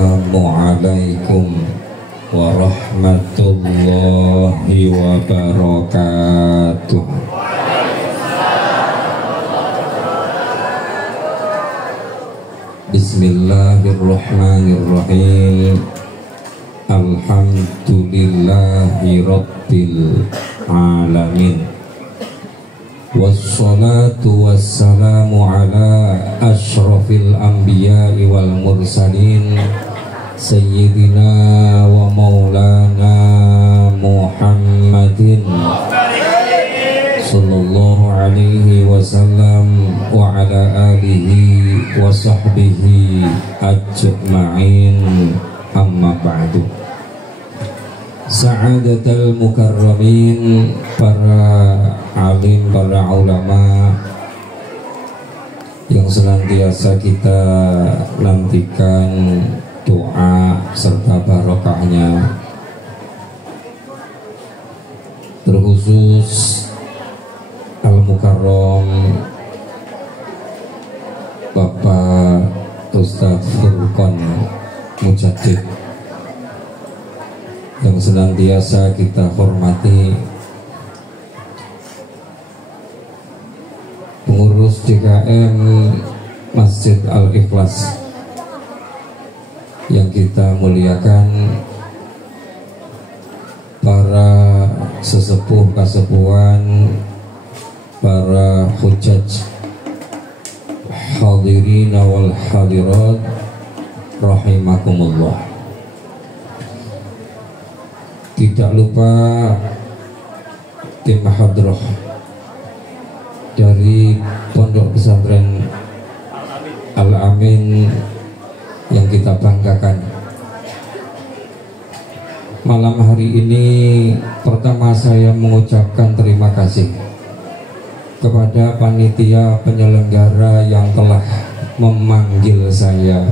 Assalamualaikum warahmatullahi wabarakatuh. Bismillahirrahmanirrahim. Alhamdulillahi rabbil alamin. Wassalatu wassalamu ala ashrafil anbiya'i wal mursalin Sayyidina wa maulana Muhammadin sallallahu alaihi wasallam wa ala alihi wa sahbihi ajma'in, amma ba'du. Sa'adatul mukarramin, para alim, para ulama yang senantiasa kita nantikan doa serta barokahnya, terkhusus Al-Mukarram Bapak Ustadz Furqan Mujaddid yang senantiasa kita hormati, pengurus DKM Masjid Al-Ikhlas yang kita muliakan, para sesepuh kasepuhan, para hujjaj, hadirin wal hadirat rahimakumullah. Tidak lupa tim hadrah dari Pondok Pesantren Al-Amin yang kita banggakan. Malam hari ini pertama saya mengucapkan terima kasih kepada panitia penyelenggara yang telah memanggil saya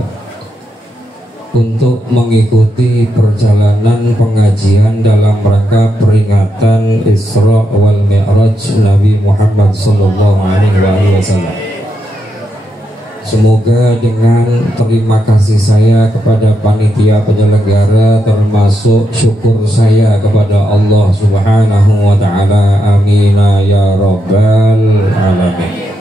untuk mengikuti perjalanan pengajian dalam rangka peringatan Isra wal Mi'raj Nabi Muhammad sallallahu alaihi wasallam. Semoga dengan terima kasih saya kepada panitia penyelenggara, termasuk syukur saya kepada Allah Subhanahu wa ta'ala, amin ya rabbal alamin.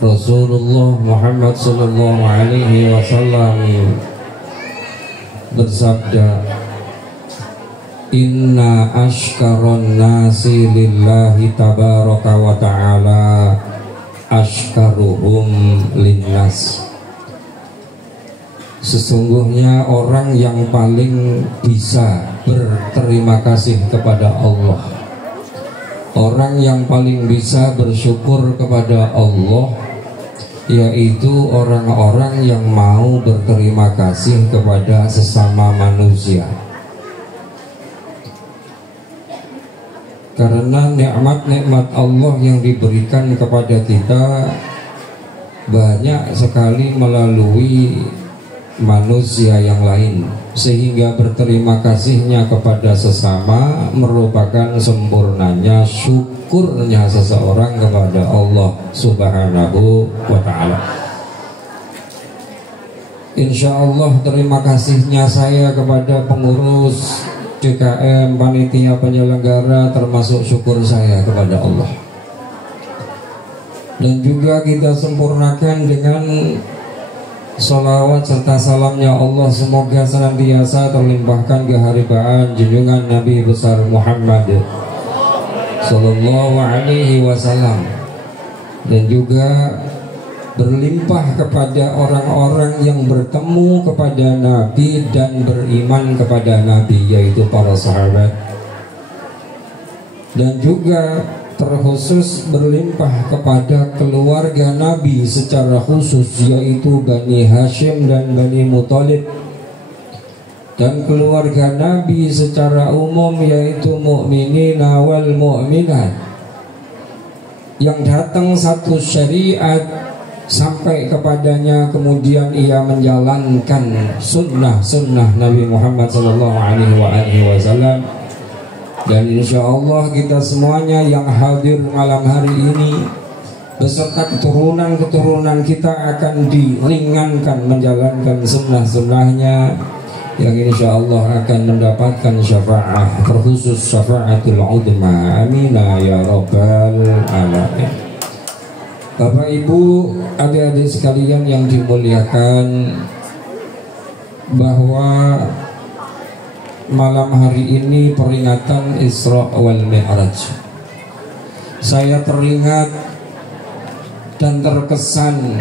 Rasulullah Muhammad sallallahu alaihi wasallam bersabda, inna ashkaron nasi lillahi tabaraka wa ta'ala ashkaruhum linnas. Sesungguhnya orang yang paling bisa berterima kasih kepada Allah, orang yang paling bisa bersyukur kepada Allah, yaitu orang-orang yang mau berterima kasih kepada sesama manusia. Karena nikmat-nikmat Allah yang diberikan kepada kita banyak sekali melalui manusia yang lain, sehingga berterima kasihnya kepada sesama merupakan sempurnanya syukurnya seseorang kepada Allah Subhanahu wa ta'ala. Insya Allah terima kasihnya saya kepada pengurus DKM, panitia penyelenggara, termasuk syukur saya kepada Allah. Dan juga kita sempurnakan dengan salawat serta salamnya Allah, semoga senantiasa terlimpahkan keharibaan junjungan Nabi besar Muhammad sallallahu alaihi wasallam, dan juga berlimpah kepada orang-orang yang bertemu kepada Nabi dan beriman kepada Nabi, yaitu para sahabat. Dan juga terkhusus berlimpah kepada keluarga Nabi secara khusus, yaitu Bani Hashim dan Bani Muthalib, dan keluarga Nabi secara umum, yaitu mukminina wal mukminat, yang datang satu syariat sampai kepadanya, kemudian ia menjalankan sunnah Nabi Muhammad SAW. Dan insya Allah kita semuanya yang hadir malam hari ini beserta keturunan-keturunan kita akan diringankan menjalankan sunnah-sunnahnya, yang insya Allah akan mendapatkan syafaat terkhusus syafaatul uzma. Amin ya rabbal alamin. Bapak Ibu, adik-adik sekalian yang dimuliakan, bahwa malam hari ini peringatan Isra wal Mi'raj, saya teringat dan terkesan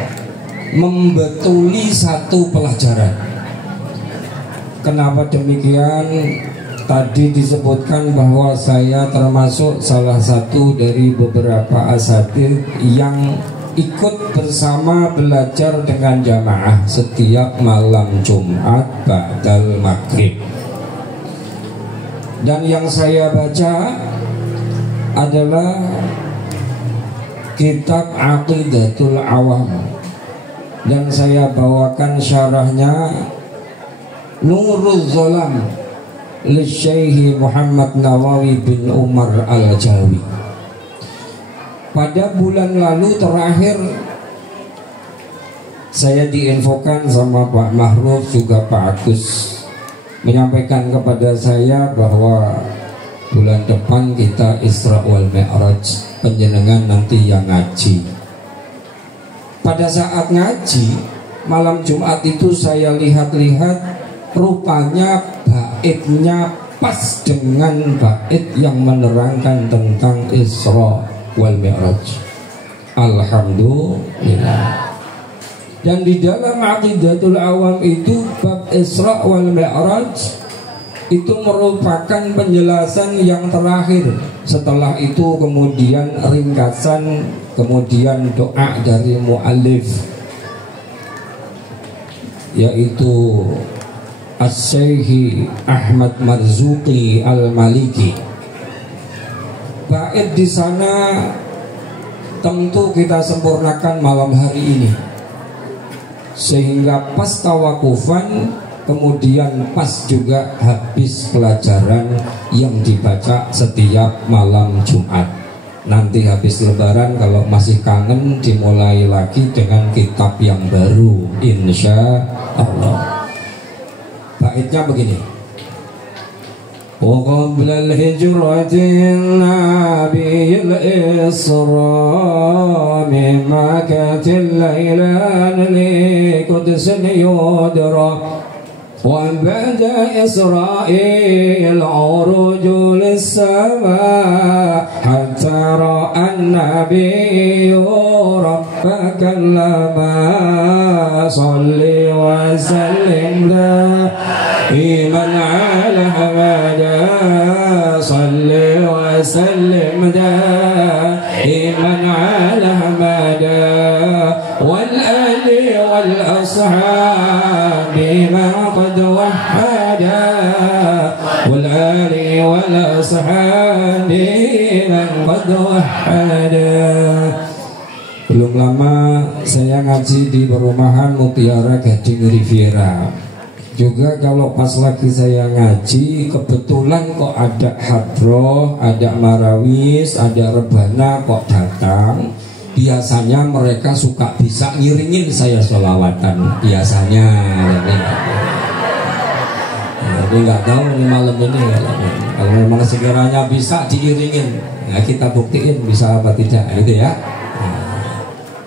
membetuli satu pelajaran. Kenapa demikian? Tadi disebutkan bahwa saya termasuk salah satu dari beberapa asatidz yang ikut bersama belajar dengan jamaah setiap malam Jumat ba'dal maghrib. Dan yang saya baca adalah kitab Aqidatul Awam, dan saya bawakan syarahnya Nurul Zolam li Syekh Muhammad Nawawi bin Umar Al-Jawi. Pada bulan lalu terakhir saya diinfokan sama Pak Mahruf juga Pak Agus, menyampaikan kepada saya bahwa bulan depan kita Isra wal Mi'raj, penjenengan nanti yang ngaji. Pada saat ngaji malam Jumat itu saya lihat-lihat, rupanya baitnya pas dengan bait yang menerangkan tentang Isra wal Mi'raj. Alhamdulillah. Dan di dalam Aqidatul Awam itu bab Isra wal Mi'raj itu merupakan penjelasan yang terakhir. Setelah itu kemudian ringkasan, kemudian doa dari muallif, yaitu As-Syekh Ahmad Marzuki Al-Maliki. Bait di sana tentu kita sempurnakan malam hari ini, sehingga pas tawakufan, kemudian pas juga habis pelajaran yang dibaca setiap malam Jumat. Nanti habis lebaran kalau masih kangen dimulai lagi dengan kitab yang baru insya Allah. Baitnya begini: وقبل الهجرة النبي الإسراء من مكة الليلان لقدس يدرى وبعد إسرائيل عروج للسماء حتى رأى النبي ربك لما صل وسلم دائما على أبدا صل وسلم دائما على أبدا والآل والأصحاب ما قد وحدا والآل والأصحاب من قد وحدا. Belum lama saya ngaji di perumahan Mutiara Gading Riviera. Juga kalau pas lagi saya ngaji, kebetulan kok ada hadroh, ada marawis, ada rebana kok datang. Biasanya mereka suka bisa ngiringin saya sholawatan biasanya. Jadi nggak tahu nih malam ini kalau memang sekiranya bisa diiringin, ya kita buktiin bisa apa tidak, gitu ya.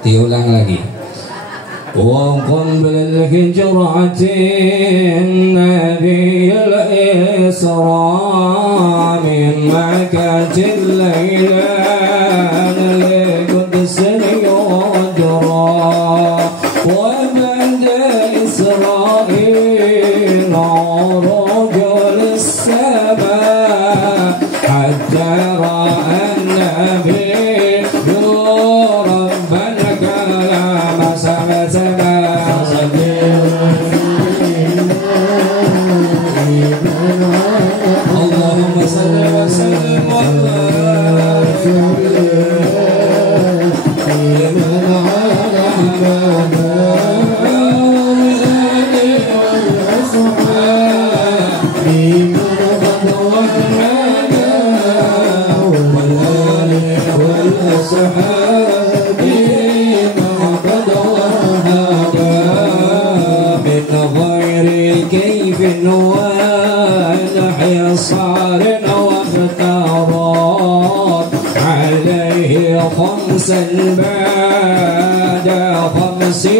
Diulang lagi. وقبل الهجرة النبي الإسراء من مكة الليلان لقدس يدرى وبعد إسرائيل عروج للسماء حتى رأى النبي اللهم صل وسلم وبارك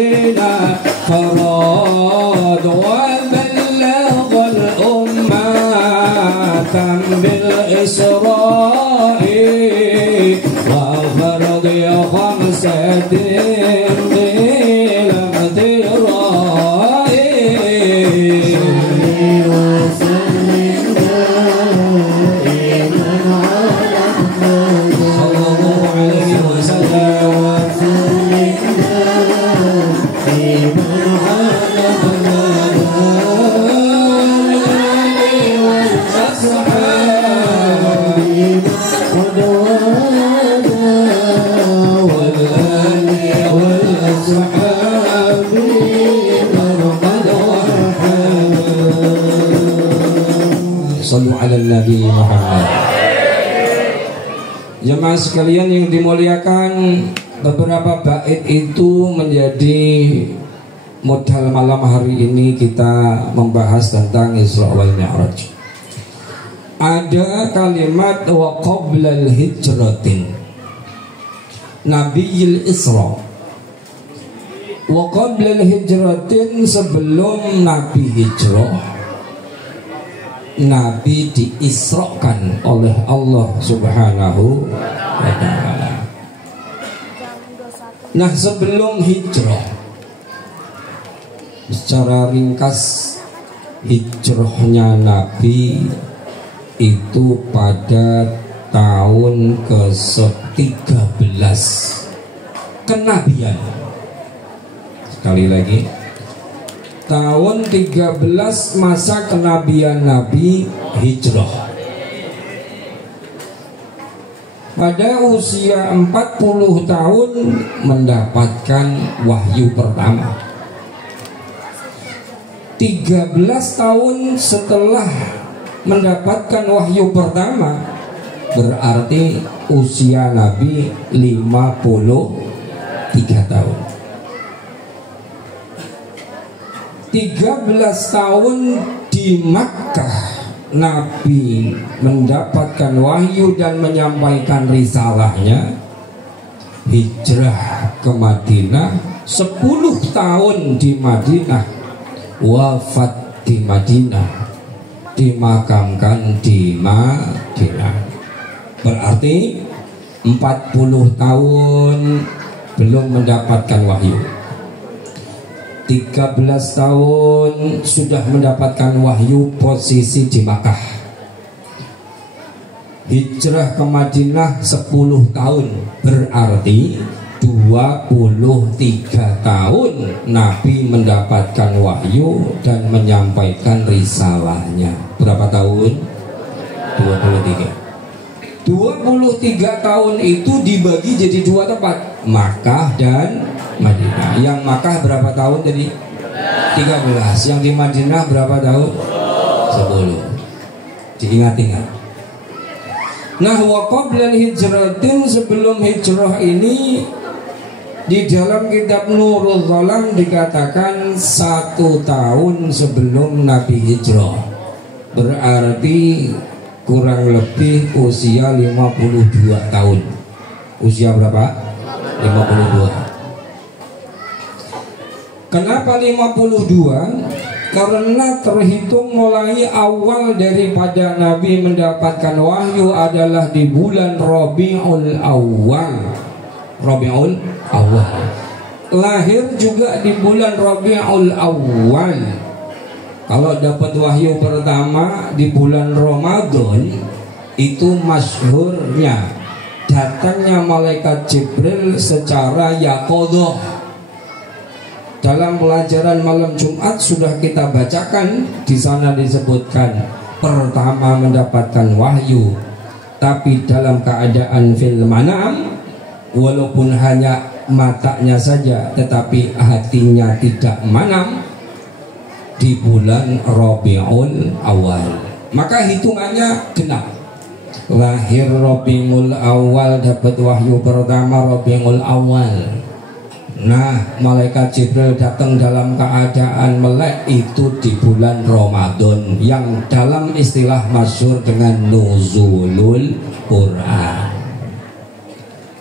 علينا فراد وبلغ الأمة بالإسراء وفرض خمسة Sallu ala Nabi Muhammad. Jemaah sekalian yang dimuliakan, beberapa bait itu menjadi modal malam hari ini kita membahas tentang Isra wal Mi'raj. Ada kalimat wa qablal hijratin Nabiyil Isra. Wa qablal hijratin, sebelum Nabi hijrah, Nabi diisrakan oleh Allah Subhanahu wa ta'ala. Nah, sebelum hijrah, secara ringkas, hijrahnya Nabi itu pada tahun ke-13 kenabian. Sekali lagi, tahun 13 masa kenabian Nabi hijrah. Pada usia 40 tahun mendapatkan wahyu pertama. 13 tahun setelah mendapatkan wahyu pertama, berarti usia Nabi 53 tahun. 13 tahun di Makkah Nabi mendapatkan wahyu dan menyampaikan risalahnya. Hijrah ke Madinah, 10 tahun di Madinah, wafat di Madinah, dimakamkan di Madinah. Berarti 40 tahun belum mendapatkan wahyu. 13 tahun sudah mendapatkan wahyu, posisi di Makkah. Hijrah ke Madinah 10 tahun, berarti 23 tahun Nabi mendapatkan wahyu dan menyampaikan risalahnya. Berapa tahun? 23 tahun itu dibagi jadi 2 tempat, Makkah dan Madinah. Yang Makkah berapa tahun tadi? 13. Yang di Madinah berapa tahun? 10. Diingat-ingat. Nah, wa qablal hijratin, sebelum hijrah ini, di dalam kitab Nurul Dhalam dikatakan 1 tahun sebelum Nabi hijrah. Berarti kurang lebih usia 52 tahun. Usia berapa? 52. Kenapa 52? Karena terhitung mulai awal daripada Nabi mendapatkan wahyu adalah di bulan Rabiul Awal. Rabiul Awal. Lahir juga di bulan Rabiul Awal. Kalau dapat wahyu pertama di bulan Ramadan, itu masyhurnya datangnya malaikat Jibril secara yaqadhah. Dalam pelajaran malam Jumat sudah kita bacakan, di sana disebutkan pertama mendapatkan wahyu, tapi dalam keadaan fil manam, walaupun hanya matanya saja, tetapi hatinya tidak manam, di bulan Rabiul Awal. Maka hitungannya genap. Lahir Rabiul Awal, dapat wahyu pertama Rabiul Awal. Nah, malaikat Jibril datang dalam keadaan melek itu di bulan Ramadan, yang dalam istilah masyhur dengan nuzulul Quran.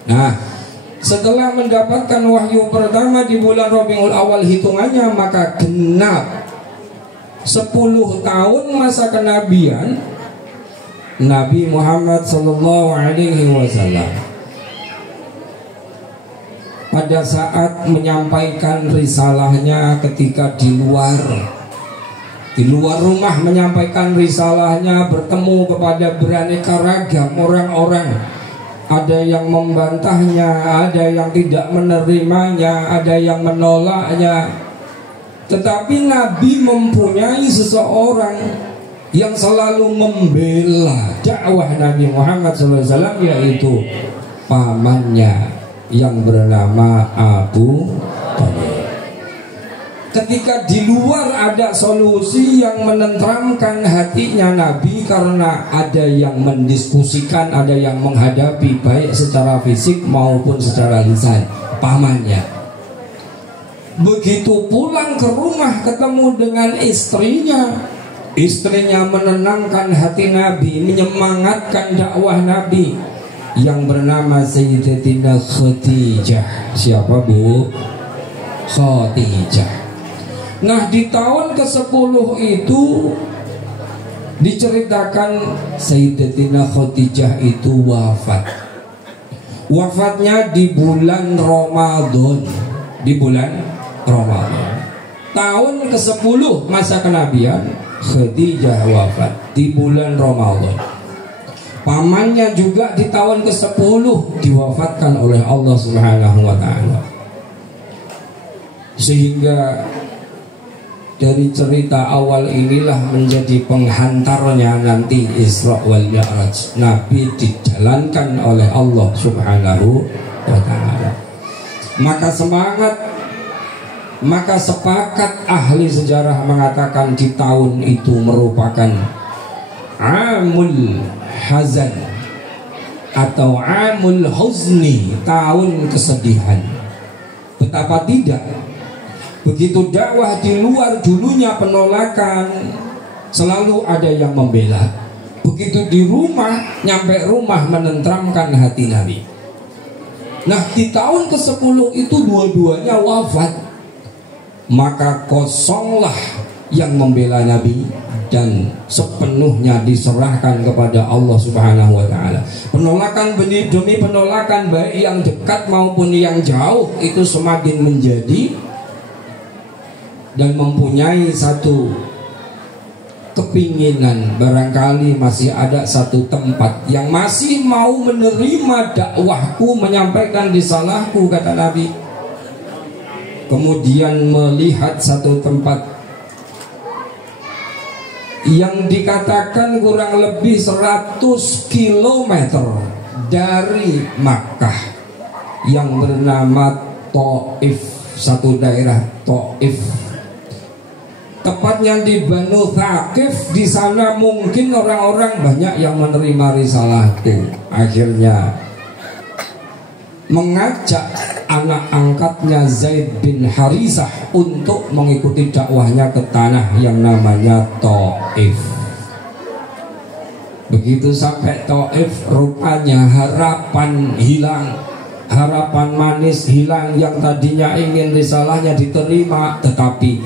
Nah, Setelah mendapatkan wahyu pertama di bulan Rabiul Awal hitungannya, maka genap 10 tahun masa kenabian Nabi Muhammad sallallahu alaihi wasallam. Pada saat menyampaikan risalahnya ketika di luar rumah menyampaikan risalahnya, bertemu kepada beraneka ragam orang-orang. Ada yang membantahnya, ada yang tidak menerimanya, ada yang menolaknya. Tetapi Nabi mempunyai seseorang yang selalu membela dakwah Nabi Muhammad SAW, yaitu pamannya yang bernama Abu Thalib. Ketika di luar ada solusi yang menenteramkan hatinya Nabi, karena ada yang mendiskusikan, ada yang menghadapi baik secara fisik maupun secara lisan, pamannya. Begitu pulang ke rumah ketemu dengan istrinya menenangkan hati Nabi, menyemangatkan dakwah Nabi yang bernama Sayyidatina Khadijah. Siapa Bu? Khadijah. Nah, di tahun ke-10 itu diceritakan Sayyidatina Khadijah itu wafat. Wafatnya di bulan Ramadan. Di bulan Ramadan. Tahun ke-10 masa kenabian, Khadijah wafat di bulan Ramadan. Pamannya juga di tahun ke-10 diwafatkan oleh Allah Subhanahu wa taala. Sehingga dari cerita awal inilah menjadi penghantarnya nanti Isra wal Mi'raj. Nabi dijalankan oleh Allah Subhanahu wa ta'ala. Maka sepakat ahli sejarah mengatakan di tahun itu merupakan Amul Hazan atau Amul Huzni, tahun kesedihan. Betapa tidak, begitu dakwah di luar dulunya penolakan, selalu ada yang membela. Begitu di rumah, nyampe rumah menenteramkan hati Nabi. Nah, di tahun ke-10 itu dua-duanya wafat. Maka kosonglah yang membela Nabi dan sepenuhnya diserahkan kepada Allah Subhanahu wa taala. Penolakan demi penolakan, baik yang dekat maupun yang jauh, itu semakin menjadi dan mempunyai satu kepinginan. Barangkali masih ada satu tempat yang masih mau menerima dakwahku, menyampaikan risalahku, kata Nabi. Kemudian melihat satu tempat yang dikatakan kurang lebih 100 km dari Makkah, yang bernama Taif, satu daerah Taif. Tepatnya di Banu Thaqif. Di sana mungkin orang-orang banyak yang menerima risalahku. Akhirnya mengajak anak angkatnya Zaid bin Harisah untuk mengikuti dakwahnya ke tanah yang namanya Taif. Begitu sampai Taif, rupanya harapan hilang, harapan manis hilang. Yang tadinya ingin risalahnya diterima, tetapi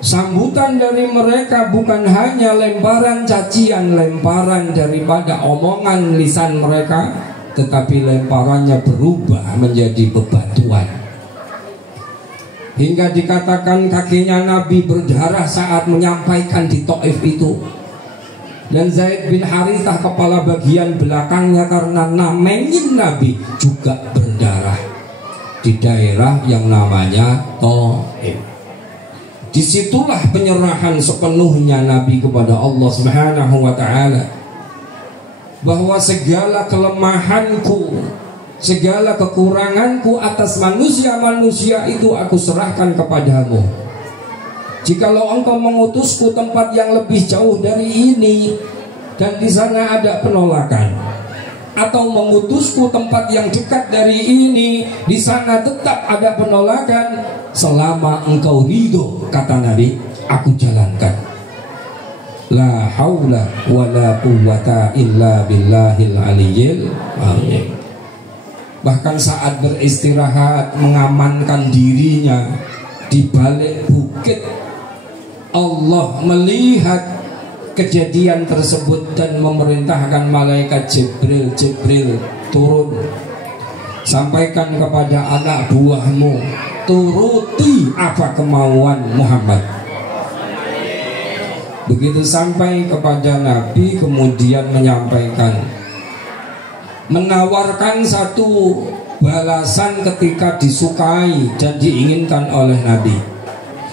sambutan dari mereka bukan hanya lemparan cacian, lemparan daripada omongan lisan mereka, tetapi lemparannya berubah menjadi bebatuan. Hingga dikatakan kakinya Nabi berdarah saat menyampaikan di Taif itu. Dan Zaid bin Harithah, kepala bagian belakangnya, karena namengin Nabi, juga berdarah di daerah yang namanya Taif. Disitulah penyerahan sepenuhnya Nabi kepada Allah Subhanahu wa ta'ala, bahwa segala kelemahanku, segala kekuranganku atas manusia-manusia itu aku serahkan kepadamu. Jikalau engkau mengutusku tempat yang lebih jauh dari ini dan di sana ada penolakan, atau mengutusku tempat yang dekat dari ini, di sana tetap ada penolakan, selama engkau ridho, kata Nabi, aku jalankan. La haula wa la quwwata illa billahil aliyyil azim. Bahkan saat beristirahat mengamankan dirinya di balik bukit, Allah melihat kejadian tersebut dan memerintahkan malaikat Jibril turun, sampaikan kepada anak buahmu, turuti apa kemauan Muhammad. Begitu sampai kepada Nabi, kemudian menyampaikan, menawarkan satu balasan ketika disukai dan diinginkan oleh Nabi,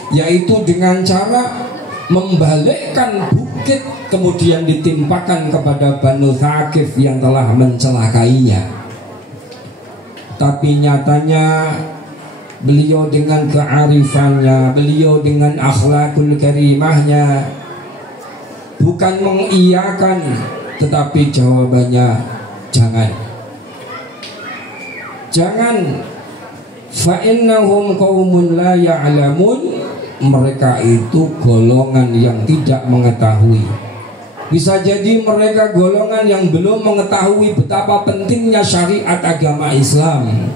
yaitu dengan cara membalikkan bukit kemudian ditimpakan kepada Banu Thaqif yang telah mencelakainya. Tapi nyatanya beliau dengan kearifannya, beliau dengan akhlakul karimahnya bukan mengiyakan, tetapi jawabannya jangan. Fa innahum qaumun la ya'lamun, mereka itu golongan yang tidak mengetahui. Bisa jadi mereka golongan yang belum mengetahui betapa pentingnya syariat agama Islam.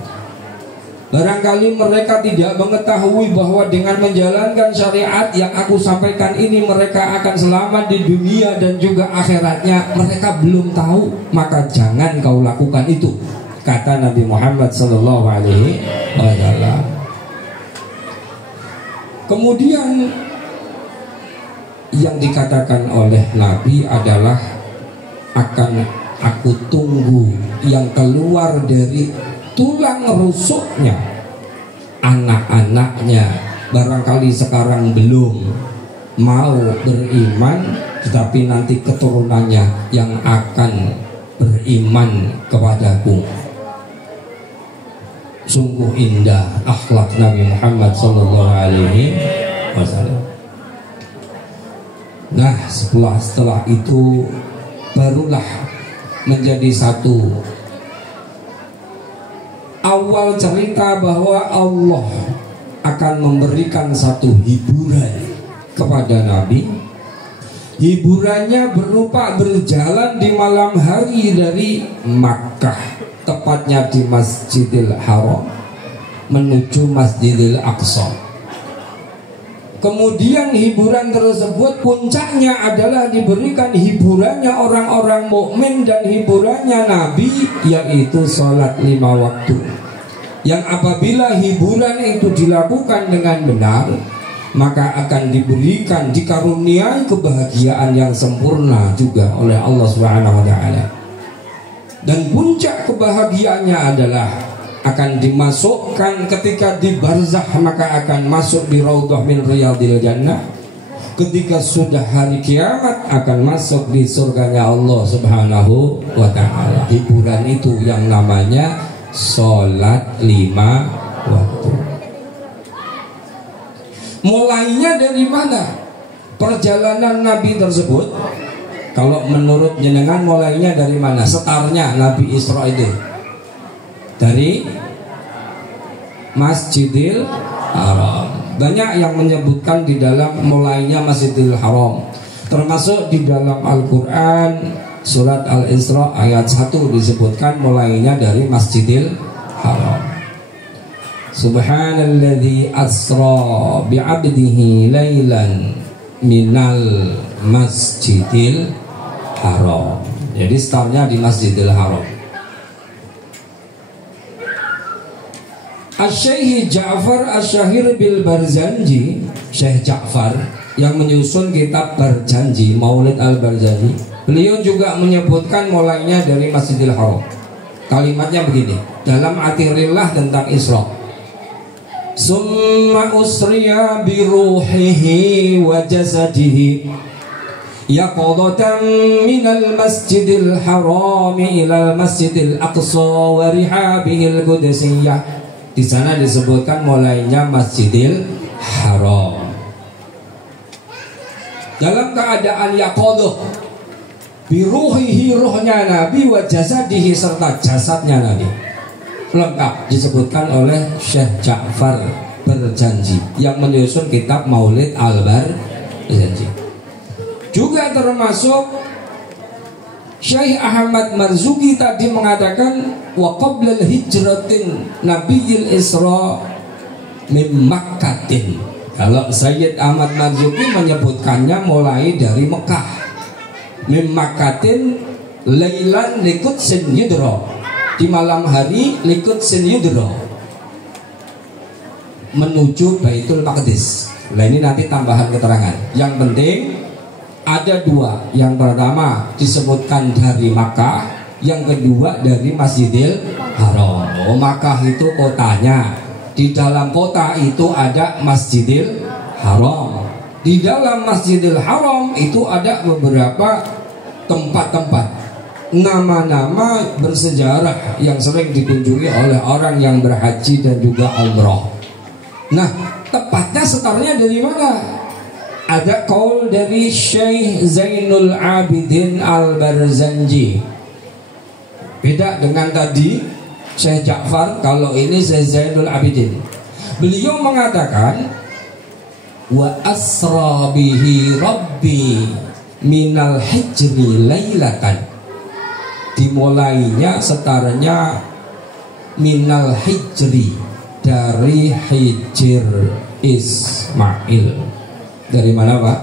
Barangkali mereka tidak mengetahui bahwa dengan menjalankan syariat yang aku sampaikan ini mereka akan selamat di dunia dan juga akhiratnya. Mereka belum tahu, maka jangan kau lakukan itu, kata Nabi Muhammad SAW. Kemudian yang dikatakan oleh Nabi adalah, akan aku tunggu yang keluar dari tulang rusuknya anak-anaknya. Barangkali sekarang belum mau beriman, tetapi nanti keturunannya yang akan beriman kepadaku. Sungguh indah akhlak Nabi Muhammad SAW. Nah, setelah itu barulah menjadi satu awal cerita bahwa Allah akan memberikan satu hiburan kepada Nabi. Hiburannya berupa berjalan di malam hari dari Makkah, tepatnya di Masjidil Haram, menuju Masjidil Aqsa. Kemudian hiburan tersebut puncaknya adalah diberikan hiburannya orang-orang mukmin dan hiburannya Nabi, yaitu sholat 5 waktu. Yang apabila hiburan itu dilakukan dengan benar, maka akan diberikan, dikaruniai kebahagiaan yang sempurna juga oleh Allah Subhanahu wa taala. Dan puncak kebahagiaannya adalah akan dimasukkan ketika di barzakh, maka akan masuk di raudhah min riyadil jannah. Ketika sudah hari kiamat akan masuk di surganya Allah Subhanahu wa taala. Hiburan itu yang namanya sholat 5 waktu. Mulainya dari mana perjalanan Nabi tersebut? Kalau menurut jenengan mulainya dari mana? Setarnya Nabi Isra itu dari Masjidil Haram. Banyak yang menyebutkan di dalam mulainya Masjidil Haram, termasuk di dalam Al-Quran surat Al-Isra ayat 1 disebutkan mulainya dari Masjidil Haram. Subhanalladzi asra bi'abdihi laylan minal Masjidil Haram. Jadi startnya di Masjidil Haram. Asy-Syaikh Ja'far Asy-Syahir bil Barzanji, Syekh Ja'far yang menyusun kitab Barzanji, Maulid al-Barzanji, beliau juga menyebutkan mulainya dari Masjidil Haram. Kalimatnya begini dalam Atirillah tentang Isra. Summa usriya bi ruhihi wa jasadihi yaqadatan minal Masjidil Haram ilal Masjidil Aqsa wa rihabihil qudsiyah. Di sana disebutkan mulainya Masjidil Haram dalam keadaan yaqadah, biruhihi, ruhnya Nabi, wa jasadihi, serta jasadnya Nabi, lengkap disebutkan oleh Syekh Ja'far Barzanji yang menyusun kitab Maulid al-Barzanji. Juga termasuk Syekh Ahmad Marzuki tadi mengatakan wa qabla hijratin Nabiyil Isra min Makkatin. Kalau Sayyid Ahmad Marzuki menyebutkannya mulai dari Mekah. Min Makkatin lailan liqudsin yudra. Di malam hari liqudsin yudra menuju Baitul Maqdis. Nah ini nanti tambahan keterangan. Yang penting ada dua. Yang pertama disebutkan dari Makkah, yang kedua dari Masjidil Haram. Oh, Makkah itu kotanya. Di dalam kota itu ada Masjidil Haram. Di dalam Masjidil Haram itu ada beberapa tempat-tempat, nama-nama bersejarah yang sering dikunjungi oleh orang yang berhaji dan juga umroh. Nah, tepatnya setarnya dari mana? Ada kaul dari Syekh Zainul Abidin Al-Barzanji. Beda dengan tadi Syekh Ja'far, kalau ini Syekh Zainul Abidin. Beliau mengatakan wa asra bihi rabbi minal hijri lailatan. Dimulainya setarnya minal hijri, dari Hijr Ismail. Dari mana Pak?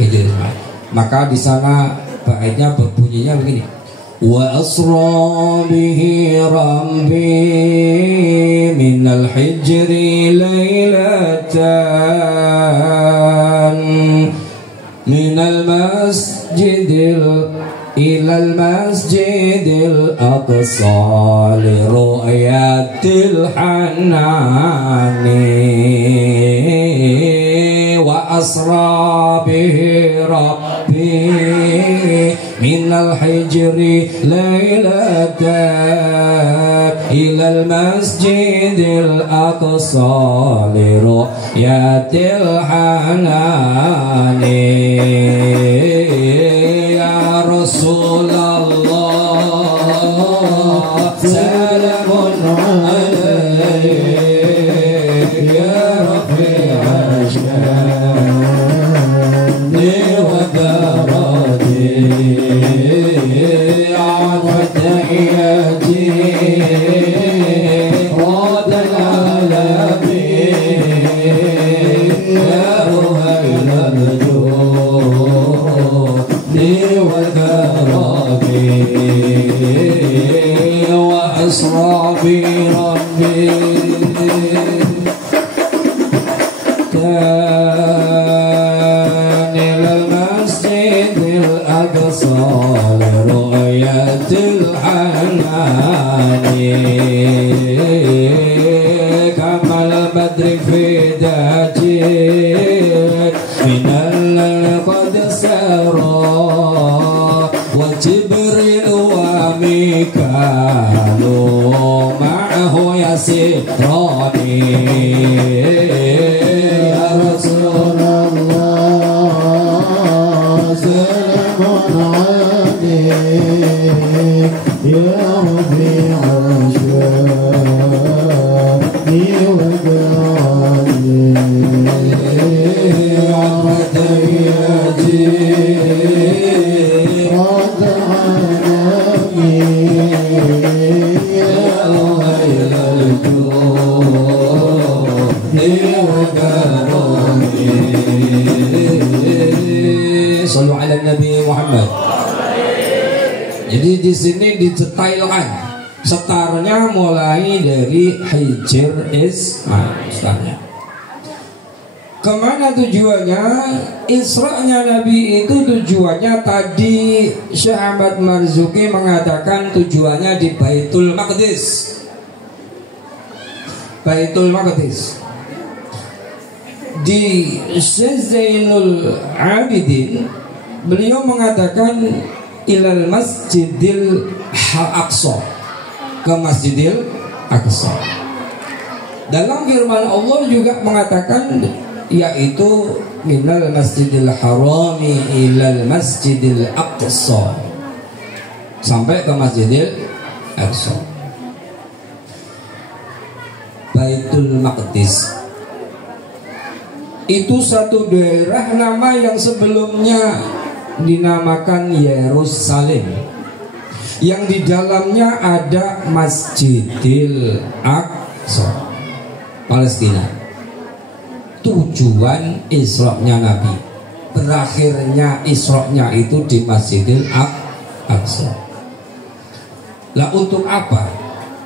Hijr Ismail. Maka di sana baitnya berbunyinya begini. Wa asra bihi rabbi minal hijri lailatan minal masjidil ilal masjidil aqsa li ru'yatil hanani wa asra bihi rabbi minal hijri lailatan ilal masjidil aqsa li ru'yatil hanani ya Rasulullah salamun alayk ya Rafi'al syani wa darati wa tahiyyati radal alamin ya ruhailal وأسرى بربي كان إلى المسجد الأقصى لرؤية الحنان كما البدر في داجٍ من قد سرى وجبريل وميكال معه يسيران يا رسول الله سلام عليك يا ربيع الشام Sallu ala Nabi Muhammad. Jadi di sini didetailkan setarnya mulai dari Hijr Ismail. Setarnya. Kemana tujuannya? Isra'nya Nabi itu tujuannya tadi Syekh Ahmad Marzuki mengatakan tujuannya di Baitul Maqdis. Baitul Maqdis. Di Syekh Zainul Abidin beliau mengatakan ilal Masjidil Aqsa, ke Masjidil Aqsa. Dalam firman Allah juga mengatakan yaitu minal Masjidil Harami ilal Masjidil Aqsa, sampai ke Masjidil Aqsa. Baitul Maqdis itu satu daerah nama yang sebelumnya dinamakan Yerusalem. yang di dalamnya ada Masjidil Aqsa, Palestina. Tujuan Isra-nya Nabi, berakhirnya Isra-nya itu di Masjidil Aqsa. Lah untuk apa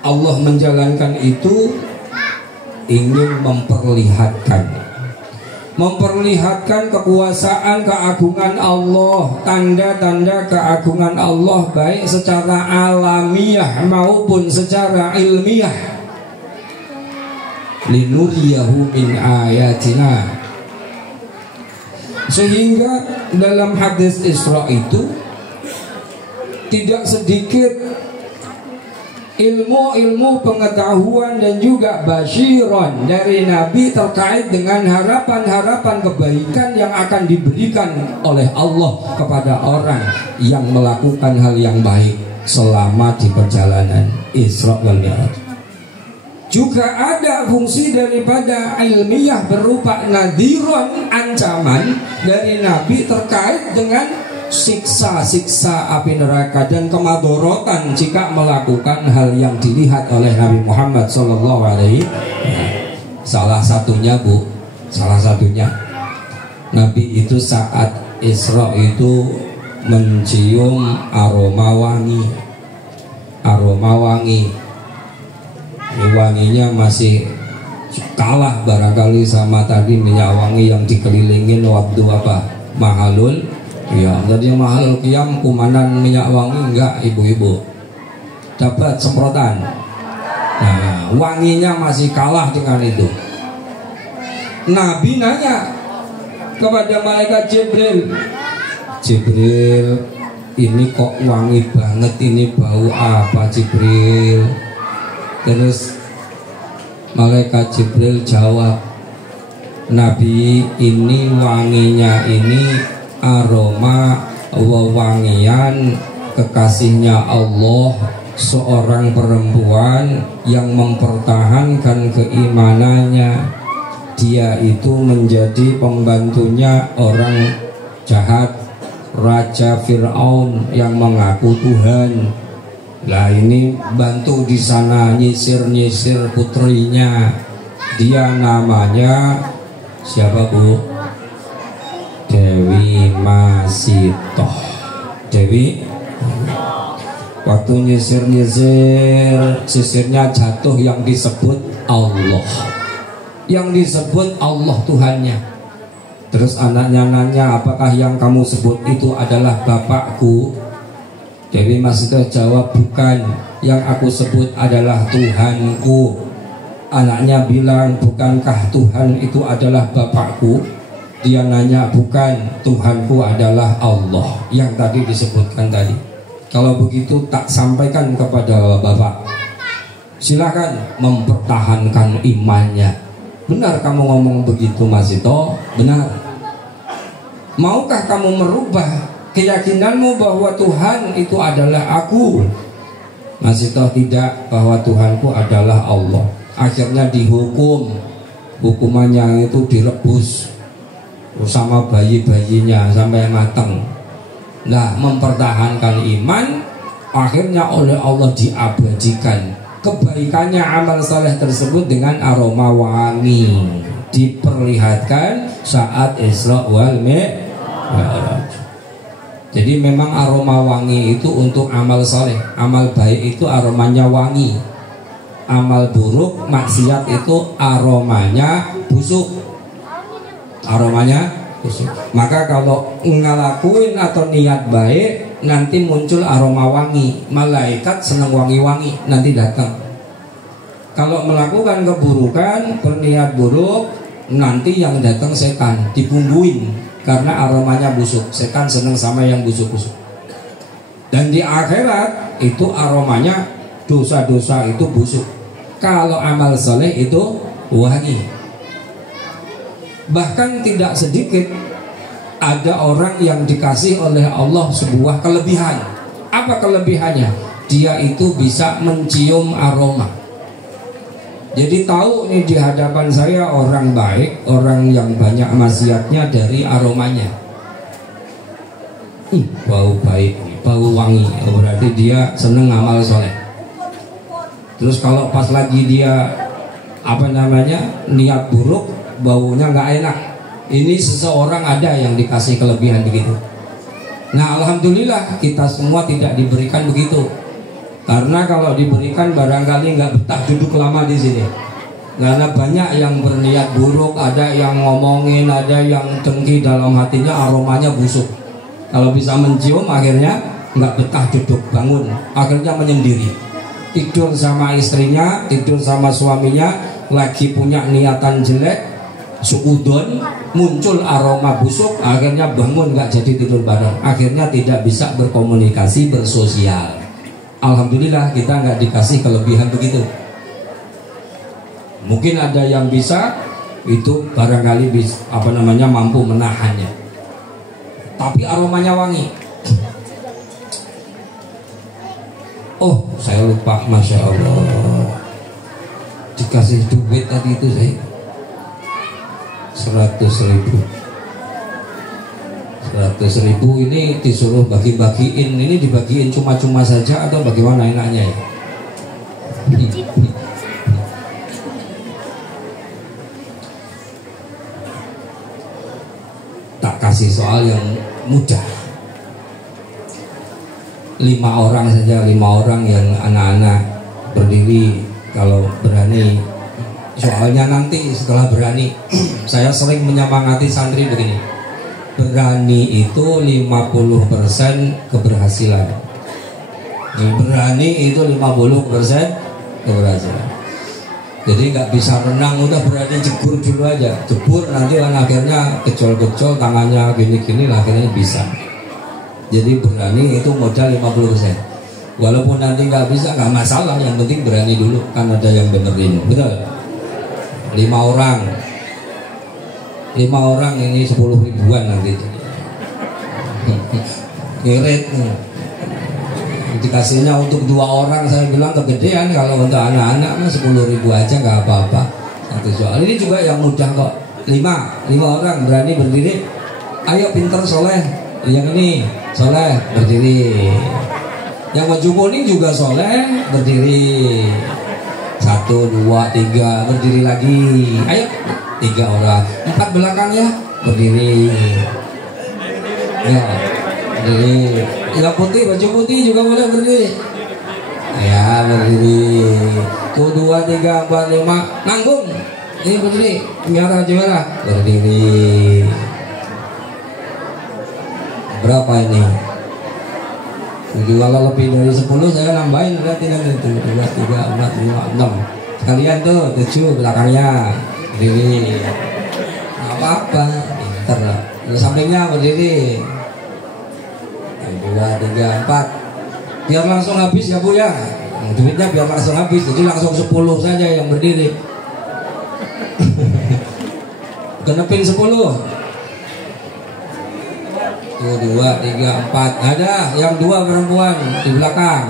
Allah menjalankan itu? Ingin memperlihatkan kekuasaan, keagungan Allah, tanda-tanda keagungan Allah baik secara alamiah maupun secara ilmiah. Linuriyahu min ayatina. Sehingga dalam hadis Isra itu tidak sedikit ilmu-ilmu pengetahuan dan juga basyiron dari Nabi terkait dengan harapan-harapan kebaikan yang akan diberikan oleh Allah kepada orang yang melakukan hal yang baik selama di perjalanan Isra wal Mi'raj. Juga ada fungsi daripada ilmiah berupa nadhiron, ancaman dari Nabi terkait dengan siksa-siksa api neraka dan kemadorotan jika melakukan hal yang dilihat oleh Nabi Muhammad SAW. Salah satunya Nabi itu saat Isra itu mencium aroma wangi. Wanginya masih kalah barangkali sama tadi minyak wangi yang dikelilingin waktu mahalul. Ya, tadi yang mahal qiyam kumanan minyak wangi enggak ibu-ibu dapat semprotan. Nah, wanginya masih kalah dengan itu. Nabi nanya kepada malaikat Jibril, ini kok wangi banget, ini bau apa Jibril? Terus malaikat Jibril jawab, Nabi, ini wanginya ini aroma wewangian kekasihnya Allah, seorang perempuan yang mempertahankan keimanannya. Dia itu menjadi pembantunya orang jahat, Raja Fir'aun yang mengaku Tuhan. Lah ini bantu di sana nyisir-nyisir putrinya. Dia namanya siapa Bu? Dewi Masitoh. Dewi waktu nyisir-nyisir, sisirnya jatuh yang disebut Allah. Yang disebut Allah Tuhannya. Terus anaknya nanya, apakah yang kamu sebut itu adalah bapakku? Dewi Masitoh jawab, bukan, yang aku sebut adalah Tuhanku. Anaknya bilang, bukankah Tuhan itu adalah bapakku? Dia nanya, bukan, Tuhanku adalah Allah yang tadi disebutkan tadi. Kalau begitu tak sampaikan kepada Bapak, silakan mempertahankan imannya. Benar kamu ngomong begitu Masito? Benar. Maukah kamu merubah keyakinanmu bahwa Tuhan itu adalah aku? Masito, tidak, bahwa Tuhanku adalah Allah. Akhirnya dihukum. Hukumannya itu direbus bersama bayi-bayinya sampai matang. Nah, mempertahankan iman akhirnya oleh Allah diabadikan kebaikannya amal saleh tersebut dengan aroma wangi, diperlihatkan saat Isra wal Mi'raj. Jadi memang aroma wangi itu untuk amal saleh. Amal baik itu aromanya wangi. Amal buruk maksiat itu aromanya busuk. Aromanya busuk. Maka kalau ngelakuin atau niat baik, nanti muncul aroma wangi. Malaikat senang wangi-wangi, nanti datang. Kalau melakukan keburukan, berniat buruk, nanti yang datang setan, dibumbuin karena aromanya busuk. Setan senang sama yang busuk-busuk. Dan di akhirat itu aromanya dosa-dosa itu busuk. Kalau amal saleh itu wangi. Bahkan tidak sedikit ada orang yang dikasih oleh Allah sebuah kelebihan. Apa kelebihannya? Dia itu bisa mencium aroma. Jadi tahu nih di hadapan saya orang baik, orang yang banyak maksiatnya dari aromanya. Bau baik nih. bau wangi, berarti dia seneng amal soleh. Terus kalau pas lagi dia niat buruk, baunya nggak enak, ini seseorang ada yang dikasih kelebihan begitu. Nah alhamdulillah kita semua tidak diberikan begitu, karena kalau diberikan barangkali nggak betah duduk lama di sini. Karena banyak yang berniat buruk, ada yang ngomongin, ada yang dengki dalam hatinya, aromanya busuk. Kalau bisa mencium akhirnya nggak betah duduk, bangun, akhirnya menyendiri, tidur sama istrinya, tidur sama suaminya, lagi punya niatan jelek, suudon, muncul aroma busuk, akhirnya bangun nggak jadi tidur bareng, akhirnya tidak bisa berkomunikasi, bersosial. Alhamdulillah kita nggak dikasih kelebihan begitu. Mungkin ada yang bisa, itu barangkali mampu menahannya. Tapi aromanya wangi. Oh, saya lupa, masya Allah. Dikasih duit tadi itu saya 100.000. 100.000 ini disuruh bagi-bagiin. Ini dibagiin cuma-cuma saja atau bagaimana enaknya ya? Tak kasih soal yang mudah. 5 orang saja, 5 orang yang anak-anak berdiri kalau berani. Soalnya nanti setelah berani saya sering menyemangati santri begini, berani itu 50% keberhasilan. Berani itu 50% keberhasilan. Jadi nggak bisa renang, udah berani jebur dulu aja. Jebur nanti kan akhirnya kecol-kecol tangannya gini-gini, akhirnya bisa. Jadi berani itu modal 50%. Walaupun nanti nggak bisa, nggak masalah, yang penting berani dulu, kan ada yang benerin. Betul? 5 orang ini 10 ribuan nanti. Ngirit. Dikasihnya untuk 2 orang, saya bilang kegedean. Kalau untuk anak-anak 10.000 aja nggak apa-apa. Satu soal ini juga yang mudah kok. 5 orang berani berdiri. Ayo pinter soleh. Yang ini soleh berdiri. Yang baju kuning juga soleh berdiri. 1, 2, 3 berdiri lagi. Ayo 3 orang. 4 belakangnya berdiri. Ya, berdiri. Yang putih, baju putih juga boleh berdiri. Ya, berdiri. 1, 2, 3, 4, 5 nanggung. Ini berdiri. Juara berdiri. Berapa ini? Kalau lebih dari 10 saya nambahin, berarti nanti 2, 3, 4, 5, 6. Sekalian tuh 7 belakangnya berdiri. Nggak apa-apa, pinter. Di sampingnya berdiri. 2, 3, 4. Biar langsung habis ya Bu ya. Duitnya biar langsung habis, jadi langsung 10 saja yang berdiri. Genepin 10. 1, 2, 3, 4. Ada yang 2 perempuan di belakang.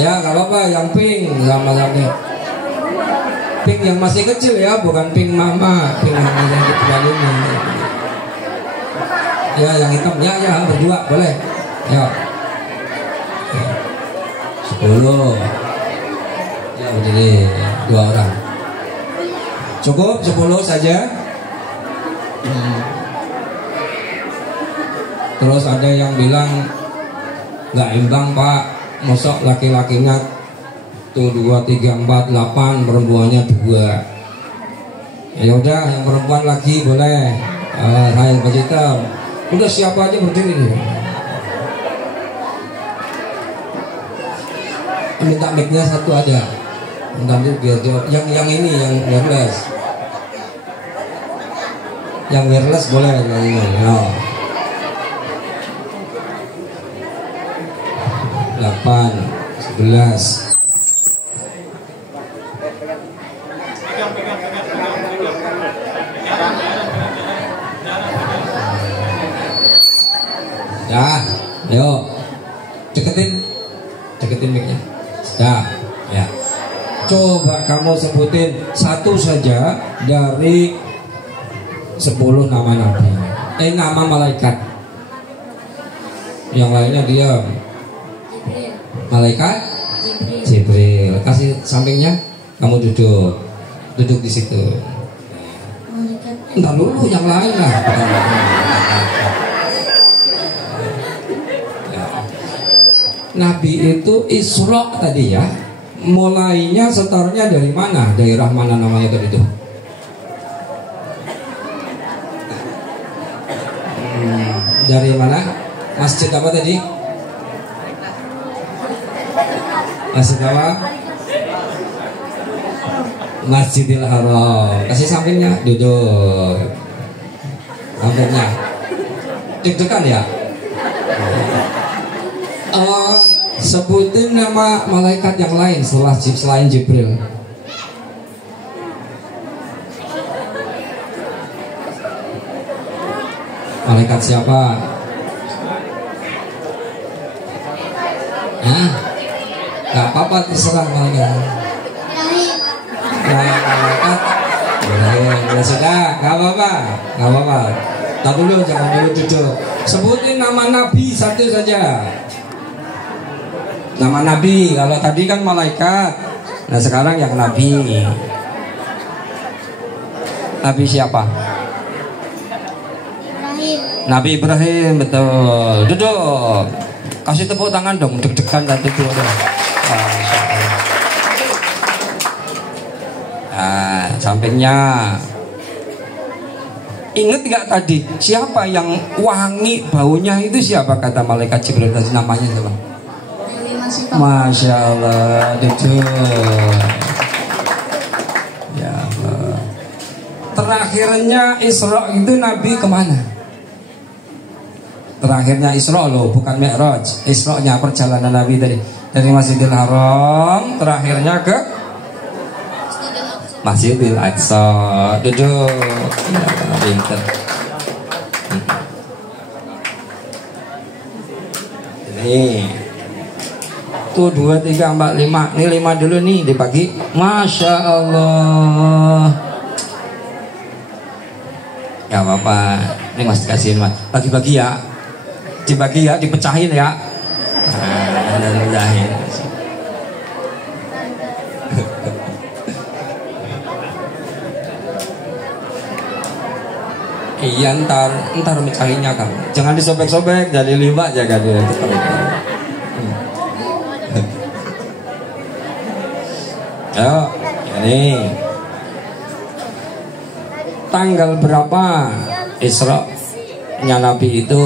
Ya nggak apa-apa, yang pink sama-sama. Pink yang masih kecil ya, bukan pink mama, pink yang kebalinya. Ya yang hitam, ya berdua boleh. Ya 10. Ya berdiri 2 orang. Cukup 10 saja. Terus ada yang bilang nggak imbang Pak, mosok laki-lakinya tuh 2, 3, 4, 8, perempuannya 2. Ya udah yang perempuan lagi boleh. Saya baju hitam. Udah siapa aja berdiri nih. Minta mic-nya 1 aja. Nanti biar jawab. Yang ini yang wireless. Yang wireless boleh yang ini. No. 8, 11. Ya, ayo deketin mic-nya. Ya. Coba kamu sebutin 1 saja dari 10 nama Nabi. Nama malaikat. Yang lainnya dia malaikat Jibril. Kasih sampingnya, kamu duduk di situ. Entar dulu yang lain lah. Nabi itu Isra tadi ya. Mulainya setornya dari mana? Daerah mana namanya tadi itu? Dari mana? Masjid apa tadi? Masjid apa? Masjidil Haram. Kasih sampingnya, duduk. Sampingnya. Deg-degan ya? Sebutin nama malaikat yang lain selain Jibril. Malaikat siapa? Hah? Gak apa-apa, terserah malaikat. Malaikat. Ya sudah, gak apa-apa. Gak apa-apa. Tak dulu, jangan dulu duduk. Sebutin nama Nabi satu saja. Nama Nabi. Kalau tadi kan malaikat. Nah sekarang yang Nabi. Nabi siapa? Nabi Ibrahim, betul. Duduk. Kasih tepuk tangan dong, deg-degan tadi tuh. Nah, sampingnya. Ingat gak tadi siapa yang wangi baunya itu siapa kata malaikat Jibril tadi namanya siapa? Masya Allah, duduk. Ya Allah. Terakhirnya Isra itu Nabi kemana? Terakhirnya Isra loh, bukan Mi'raj. Isra-nya perjalanan Nabi dari Masjidil Haram, terakhirnya ke Masjidil Aqsa. Duduk. Ya, pinter. Ini tuh 2, 3, 4, 5. Ini 5 dulu nih dibagi. Masya Allah. Ya apa-apa. Ini masih kasihin mas. Bagi-bagi ya. Dibagi ya, dipecahin ya. Alhamdulillah. Iya ntar mecahinnya kan. Jangan disobek-sobek, jadi 5 jaga dia itu. Ayo, ini tanggal berapa Isra-nya Nabi itu?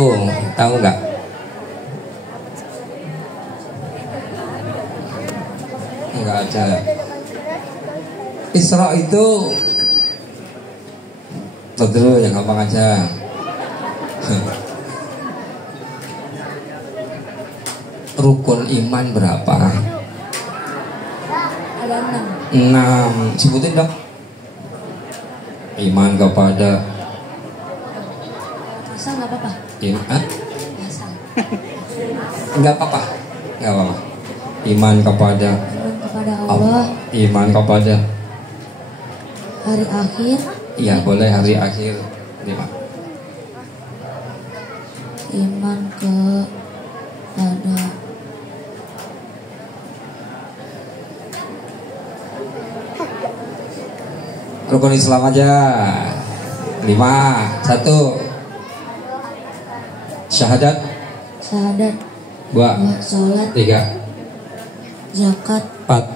Tahu nggak? Nggak ada. Isra itu dulu yang gampang aja. Rukun iman berapa? Ada 6. Sebutin dong. Iman kepada. Puasa nggak apa-apa. Iman. Puasa. Nggak apa-apa. Nggak apa-apa. Iman kepada. Iman kepada Allah. Iman kepada. Hari akhir. Iya boleh hari akhir. 5. Iman kepada rukun Islam aja. 5. 1. Syahadat. 2. Sholat. 3. Zakat. 4.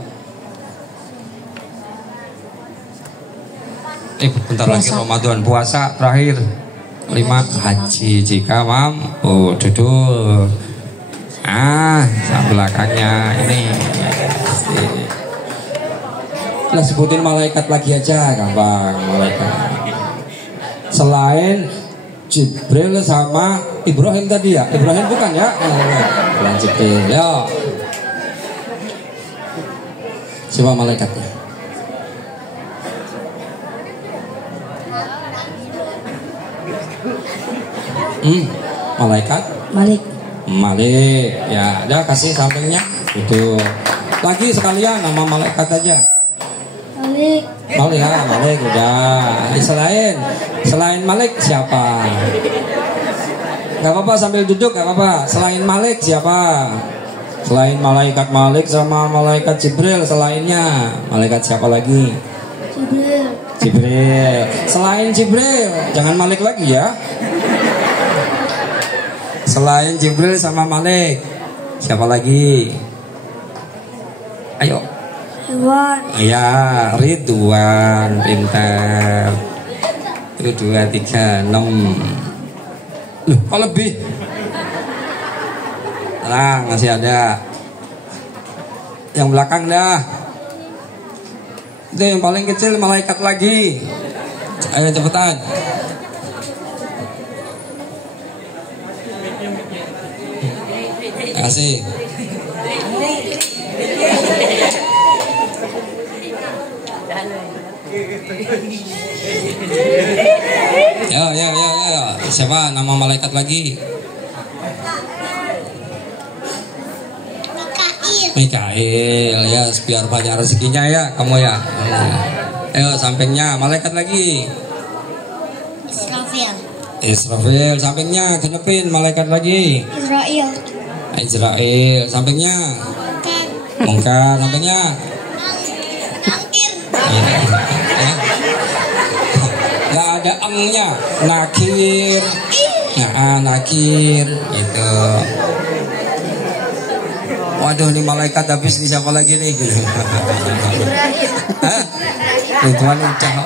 Bentar lagi Ramadan, puasa terakhir. 5. Haji jika mampu. Duduk. Belakangnya ini. Nah sebutin malaikat lagi aja, gampang malaikat. Selain Jibril sama Ibrahim tadi ya, Ibrahim bukan ya? Jibril, ya. Coba malaikatnya. Malaikat Malik ya, ada kasih sampingnya itu lagi sekalian nama malaikat aja. Malik. Malik ya, Malik udah. Selain Malik siapa? Gak apa-apa sambil duduk, gak apa-apa. Selain Malik siapa? Selain malaikat Malik sama malaikat Jibril, selainnya malaikat siapa lagi? Jibril. Selain Jibril, jangan Malik lagi ya. Selain Jibril sama Malik, siapa lagi? Ayo. Ridwan. Ya, Ridwan, pintar. 1, 2, 3, 6. Loh, kok lebih? Tenang, masih ada. Yang belakang dah. Itu yang paling kecil malaikat lagi. Ayo cepetan. Kasih. Ya. Siapa nama malaikat lagi? Mikail. Ya, biar banyak rezekinya ya kamu ya. Ayo sampingnya malaikat lagi. Israfil sampingnya genepin malaikat lagi. Israel sampingnya. Mungkar sampingnya. Gak ada engnya. Nakir. Nah, nakir gitu. Waduh, ini malaikat habis nih, siapa lagi nih gitu. Hah? Ridwan ucap.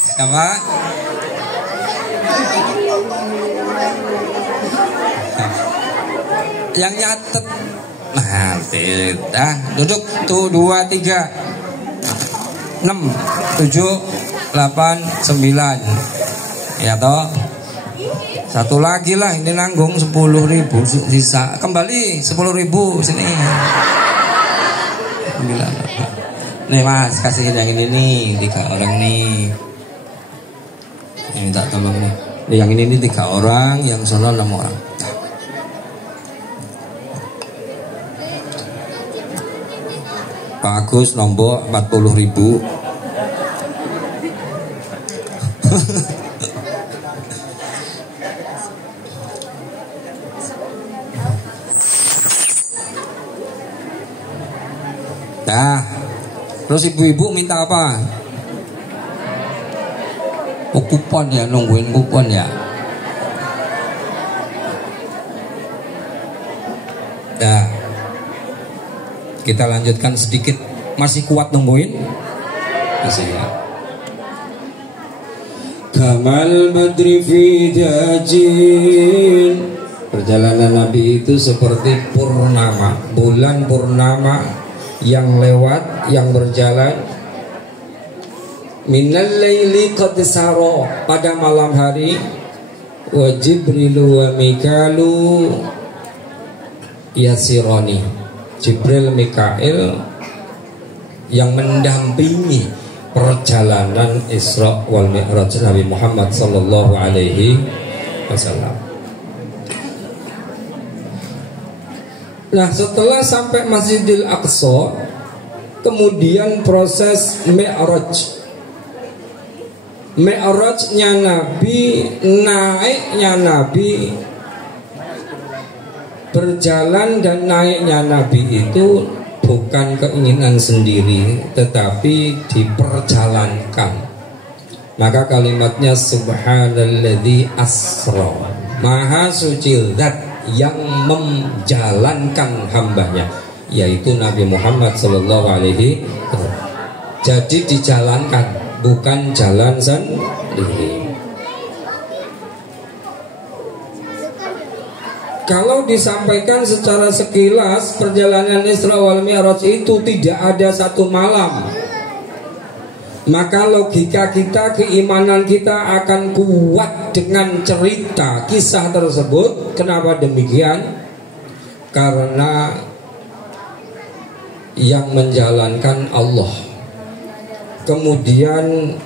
Siapa? Yang nyatet. Nah, duduk tuh 2, 3, 6, 7, 8, 9. Ya toh. Satu lagi lah, ini nanggung 10.000 sisa. Kembali 10.000 sini. 9. Nih Mas, kasih yang ini nih, 3 orang nih. Ini tak tolong nih. Yang ini nih 3 orang, yang sono 6 orang. Pak Agus nombor 40.000. Nah, terus ibu-ibu minta apa? Oh, kupon ya, nungguin kupon ya. Nah, kita lanjutkan sedikit. Masih kuat nungguin? Masih ya. Kamal badri fi dajin. Perjalanan Nabi itu seperti purnama, bulan purnama yang lewat, yang berjalan. Minal laili qad saro, pada malam hari. Wa Jibrilu wa Mikalu yasironi, Jibril Mikail yang mendampingi perjalanan Isra wal Mi'raj Nabi Muhammad sallallahu alaihi wasallam. Nah, setelah sampai Masjidil Aqsa, kemudian proses Mi'raj. Mi'rajnya Nabi, naiknya Nabi, berjalan dan naiknya Nabi itu bukan keinginan sendiri, tetapi diperjalankan. Maka kalimatnya subhanalladzi asra, maha suci zat yang menjalankan hambanya, yaitu Nabi Muhammad sallallahu alaihi wasallam. Jadi dijalankan, bukan jalan sendiri. Kalau disampaikan secara sekilas, perjalanan Isra wal Mi'raj itu tidak ada satu malam, maka logika kita, keimanan kita akan kuat dengan cerita kisah tersebut. Kenapa demikian? Karena yang menjalankan Allah, kemudian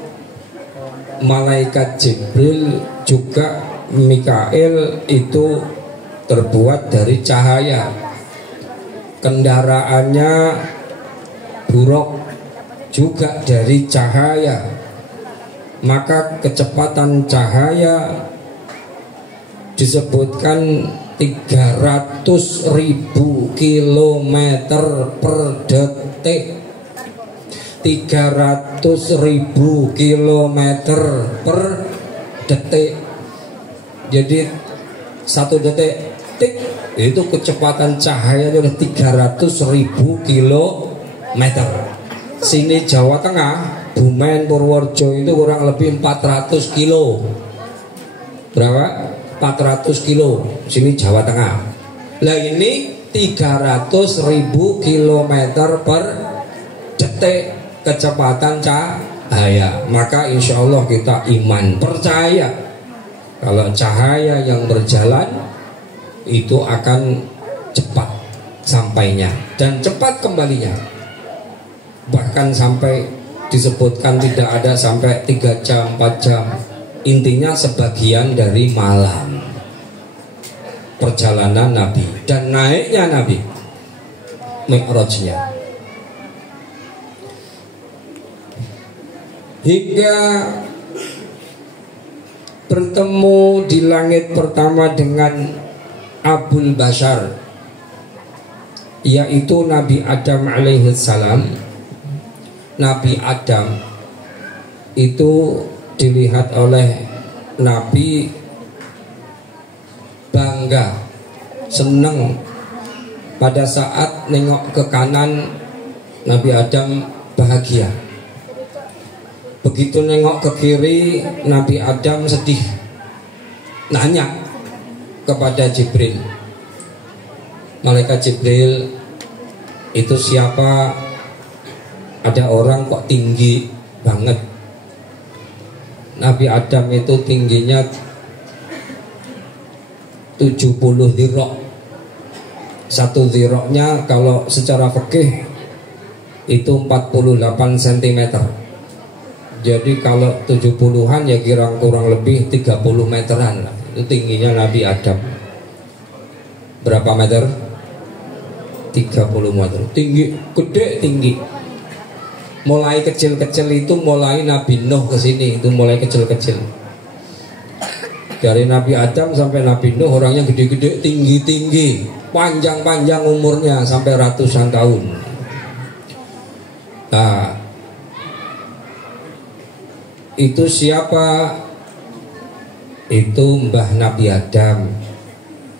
malaikat Jibril juga Mikail itu terbuat dari cahaya. Kendaraannya buruk juga dari cahaya. Maka kecepatan cahaya disebutkan 300.000 kilometer per detik. 300.000 kilometer per detik. Jadi 1 detik tik, itu kecepatan cahaya udah 300.000 kilometer. Sini Jawa Tengah, Bumen, Purworejo itu kurang lebih 400 kilo. Berapa? 400 kilo. Sini Jawa Tengah. Lah ini 300.000 kilometer per detik kecepatan cahaya. Maka insya Allah kita iman, percaya kalau cahaya yang berjalan itu akan cepat sampainya dan cepat kembalinya. Bahkan sampai disebutkan tidak ada sampai 3 jam, 4 jam. Intinya sebagian dari malam perjalanan Nabi dan naiknya Nabi, Mi'rajnya. Hingga bertemu di langit pertama dengan Abul Bashar, yaitu Nabi Adam alaihissalam. Nabi Adam itu dilihat oleh Nabi bangga, seneng. Pada saat nengok ke kanan, Nabi Adam bahagia. Begitu nengok ke kiri, Nabi Adam sedih. Nanya kepada Jibril, malaikat Jibril, itu siapa? Ada orang kok tinggi banget. Nabi Adam itu tingginya 70 dhira'. 1 dhira'nya kalau secara fikih itu 48 cm. Jadi kalau 70-an ya kurang lebih 30 meteran lah. Itu tingginya Nabi Adam. Berapa meter? 30 meter. Tinggi, gede tinggi. Mulai kecil-kecil itu mulai Nabi Nuh ke sini itu mulai kecil-kecil. Dari Nabi Adam sampai Nabi Nuh orangnya gede-gede, tinggi-tinggi, panjang-panjang umurnya sampai ratusan tahun. Nah, itu siapa? Itu Mbah Nabi Adam,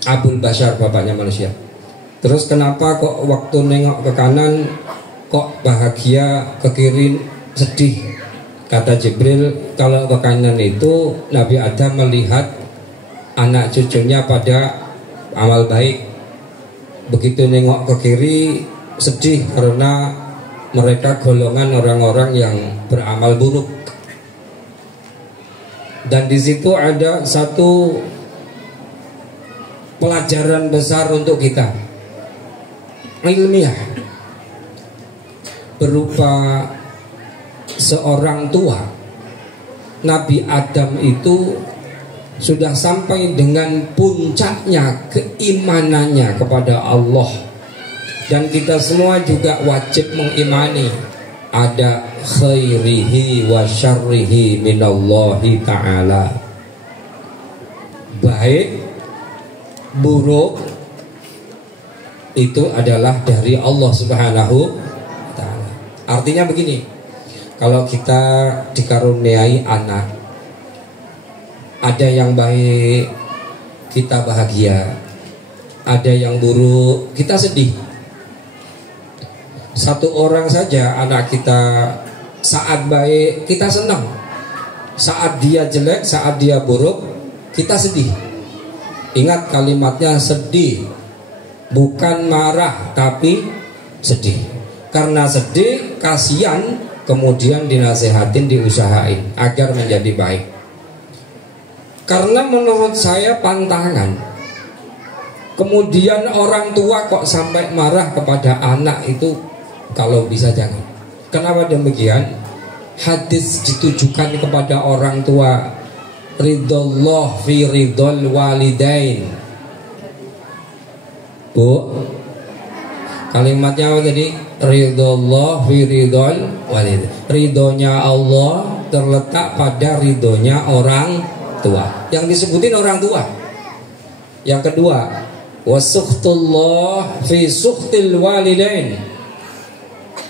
Abul Bashar, bapaknya manusia. Terus kenapa kok waktu nengok ke kanan kok bahagia, ke kiri sedih? Kata Jibril, kalau ke kanan itu Nabi Adam melihat anak cucunya pada amal baik. Begitu nengok ke kiri sedih karena mereka golongan orang-orang yang beramal buruk. Dan di situ ada satu pelajaran besar untuk kita, ilmiah, berupa seorang tua. Nabi Adam itu sudah sampai dengan puncaknya keimanannya kepada Allah. Dan kita semua juga wajib mengimani ada khairihi wa syarrihi minallahi ta'ala. Baik, buruk itu adalah dari Allah Subhanahu wa ta'ala. Artinya begini, kalau kita dikaruniai anak, ada yang baik kita bahagia, ada yang buruk kita sedih. Satu orang saja anak kita saat baik kita senang, saat dia jelek, saat dia buruk kita sedih. Ingat kalimatnya sedih, bukan marah tapi sedih. Karena sedih, kasihan, kemudian dinasehatin, diusahain agar menjadi baik. Karena menurut saya pantangan. Kemudian orang tua kok sampai marah kepada anak itu, kalau bisa jangan. Kenapa demikian? Hadis ditujukan kepada orang tua, ridallah fi ridal walidain. Bu, kalimatnya apa tadi? ridhollah fi ridhol walid. Ridhonya Allah terletak pada ridhonya orang tua. Yang disebutin orang tua. Yang kedua, wasukhtullah fi sukhtil walidain.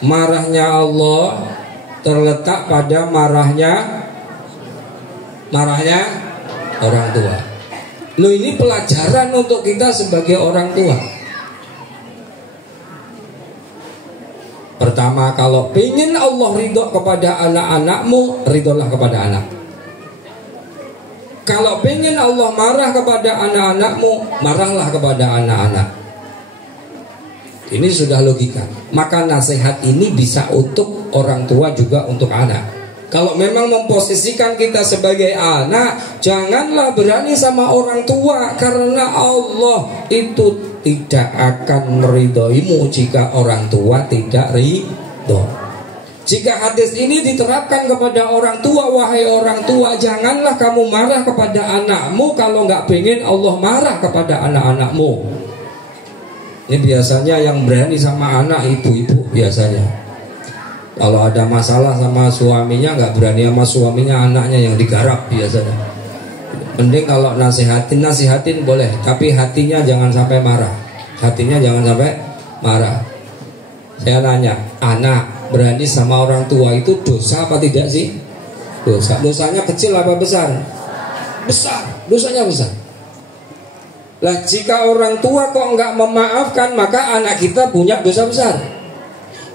Marahnya Allah terletak pada marahnya orang tua. Loh, ini pelajaran untuk kita sebagai orang tua. Pertama, kalau ingin Allah ridho kepada anak-anakmu, ridholah kepada anak. Kalau ingin Allah marah kepada anak-anakmu, marahlah kepada anak-anak. Ini sudah logika. Maka nasihat ini bisa untuk orang tua juga untuk anak. Kalau memang memposisikan kita sebagai anak, janganlah berani sama orang tua, karena Allah itu tidak akan meridhoimu jika orang tua tidak ridho. Jika hadis ini diterapkan kepada orang tua, wahai orang tua, janganlah kamu marah kepada anakmu kalau nggak pengen Allah marah kepada anak-anakmu. Ini biasanya yang berani sama anak ibu-ibu biasanya. Kalau ada masalah sama suaminya, nggak berani sama suaminya, anaknya yang digarap biasanya. Mending kalau nasihatin boleh, tapi hatinya jangan sampai marah. Hatinya jangan sampai marah. Saya nanya, anak berani sama orang tua itu dosa apa tidak sih? Dosa. Dosanya kecil apa besar? Besar. Dosanya besar. Lah, jika orang tua kok nggak memaafkan, maka anak kita punya dosa besar.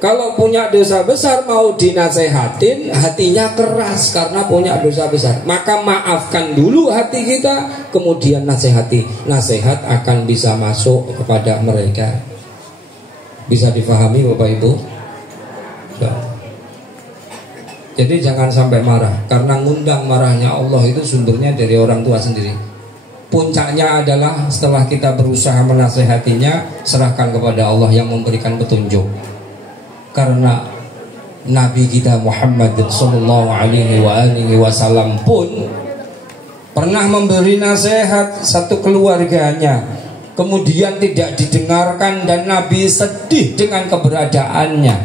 Kalau punya dosa besar mau dinasehatin, hatinya keras karena punya dosa besar. Maka maafkan dulu hati kita, kemudian nasihati. Nasihat akan bisa masuk kepada mereka. Bisa difahami Bapak Ibu? Ya. Jadi jangan sampai marah, karena ngundang marahnya Allah itu sumbernya dari orang tua sendiri. Puncaknya adalah setelah kita berusaha menasehatinya, serahkan kepada Allah yang memberikan petunjuk. Karena Nabi kita Muhammad sallallahu alaihi wasallam pun pernah memberi nasihat satu keluarganya, kemudian tidak didengarkan dan Nabi sedih dengan keberadaannya.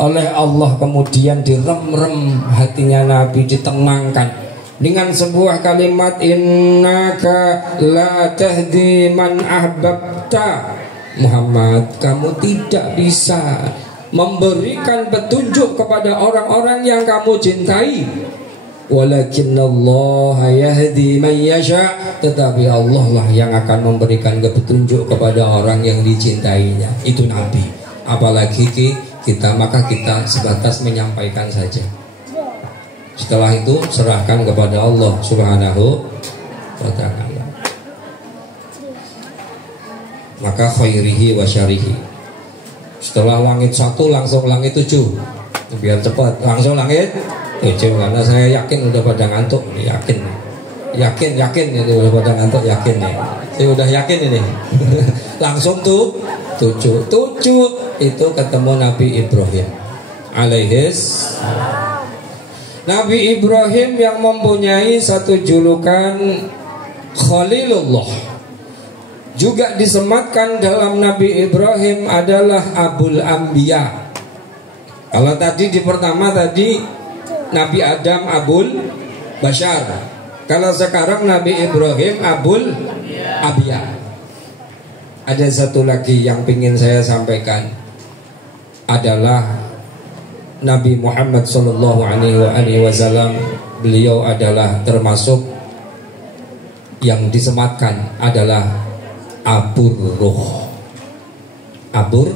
Oleh Allah kemudian direm-rem hatinya Nabi, ditenangkan dengan sebuah kalimat, innaka la tahdi man ahbabta. Muhammad, kamu tidak bisa memberikan petunjuk kepada orang-orang yang kamu cintai. Walakinallaha yahdi man yasha. Tetapi Allah lah yang akan memberikan petunjuk kepada orang yang dicintainya. Itu Nabi. Apalagi kita, maka kita sebatas menyampaikan saja. Setelah itu serahkan kepada Allah Subhanahu wa ta'ala. Maka khairihi wa syarihi. Setelah langit 1 langsung langit 7. Biar cepat, langsung langit 7. Karena saya yakin udah pada ngantuk. Yakin ini udah pada ngantuk, yakin nih. Saya udah yakin ini. Langsung tuh 7 itu ketemu Nabi Ibrahim alaihis. Nabi Ibrahim yang mempunyai satu julukan Khalilullah, juga disematkan dalam Nabi Ibrahim adalah Abul Anbiya. Kalau tadi di pertama tadi Nabi Adam Abul Bashar, kalau sekarang Nabi Ibrahim Abul Anbiya. Ada satu lagi yang ingin saya sampaikan, adalah Nabi Muhammad sallallahu alaihi wasallam. Beliau adalah termasuk yang disematkan adalah Abur Ruh. Abur,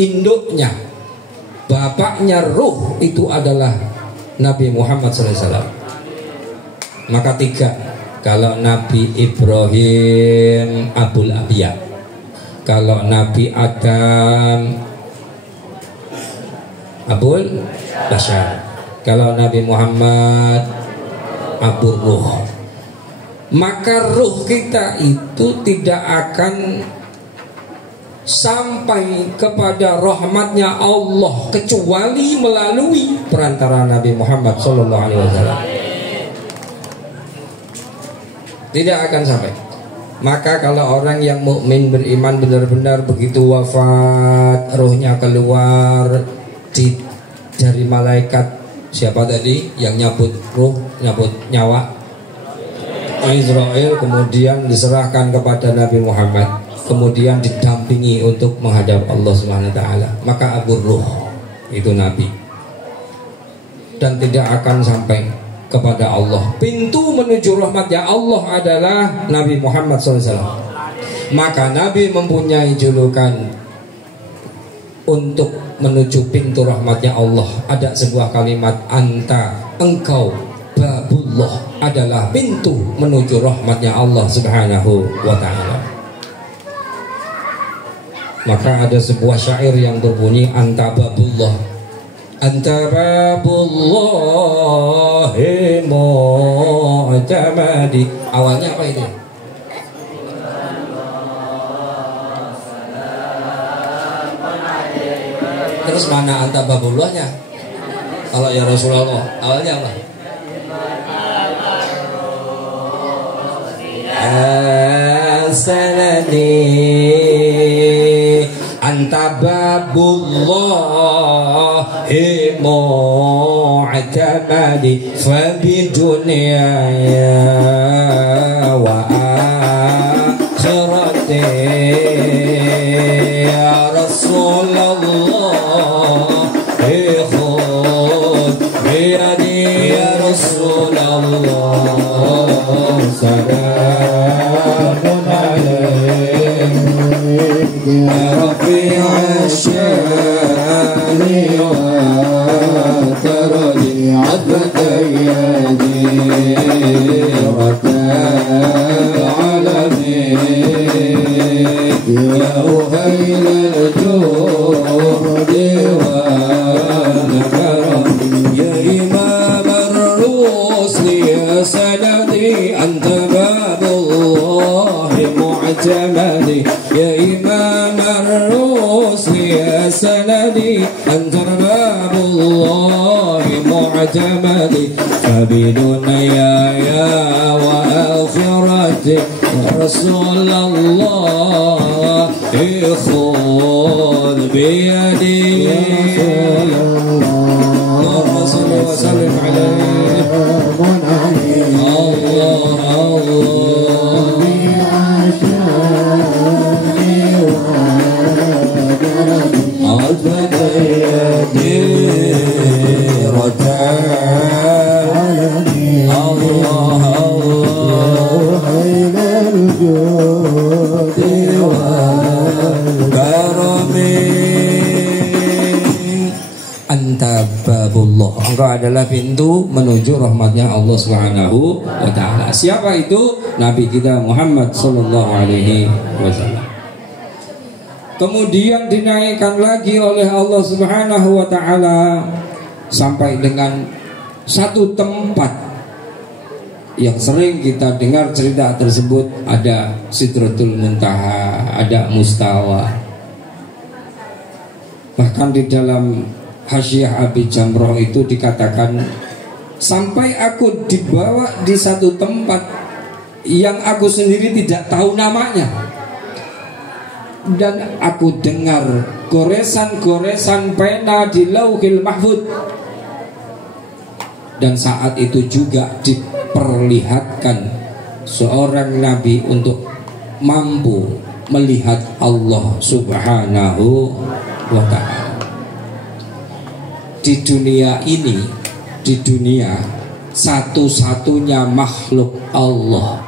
induknya, bapaknya ruh itu adalah Nabi Muhammad SAW. Maka 3. Kalau Nabi Ibrahim Abul Anbiya, kalau Nabi Adam Abul Bashar, kalau Nabi Muhammad Abur Ruh. Maka ruh kita itu tidak akan sampai kepada rahmatnya Allah kecuali melalui perantara Nabi Muhammad SAW. Tidak akan sampai. Maka kalau orang yang mukmin beriman benar-benar begitu wafat, rohnya keluar dari malaikat siapa tadi yang nyabut roh, nyabut nyawa, Israel, kemudian diserahkan kepada Nabi Muhammad, kemudian didampingi untuk menghadap Allah Subhanahu wa taala. Maka Abu Ruh itu Nabi dan tidak akan sampai kepada Allah. Pintu menuju rahmatnya Allah adalah Nabi Muhammad SAW. Maka Nabi mempunyai julukan untuk menuju pintu rahmatnya Allah. Ada sebuah kalimat, anta, engkau, babullah, adalah pintu menuju rahmatnya Allah Subhanahu wa ta'ala. Maka ada sebuah syair yang berbunyi, anta babullah, anta babullahi mu'tamadi. Awalnya apa itu? Terus mana anta babullahnya? Kalau ya Rasulullah, awalnya apa? As-salani anta babullahi mu'tamadi fabidunyaya wa akhirati ya Rasulullah ikhud biyadi ya Rasulullah salamun alayhi رفيع الشان وترني عذبة يدي وتعلمي يا أهيل الجود والكرم يا إمام الرسل يا سندي أنت باب الله معتمدي يا إمام الرسل يا سندي أنت باب الله معتمدي فبدنياي وآخرتي رسول الله خذ بيدي يا رسول الله صل وسلم عليه الله Anta babullah, engkau adalah pintu menuju rahmatnya Allah Subhanahu wa ta'ala. Siapa itu? Nabi kita Muhammad sallallahu alaihi wasallam. Kemudian dinaikkan lagi oleh Allah Subhanahu wa ta'ala sampai dengan satu tempat yang sering kita dengar cerita tersebut. Ada Sidratul Muntaha, ada Mustawa. Bahkan di dalam Hasyiah Abi Jamroh itu dikatakan, sampai aku dibawa di satu tempat yang aku sendiri tidak tahu namanya, dan aku dengar goresan-goresan pena di Lauhil Mahfuz. Dan saat itu juga diperlihatkan seorang nabi untuk mampu melihat Allah Subhanahu wa ta'ala. Di dunia ini, di dunia, satu-satunya makhluk Allah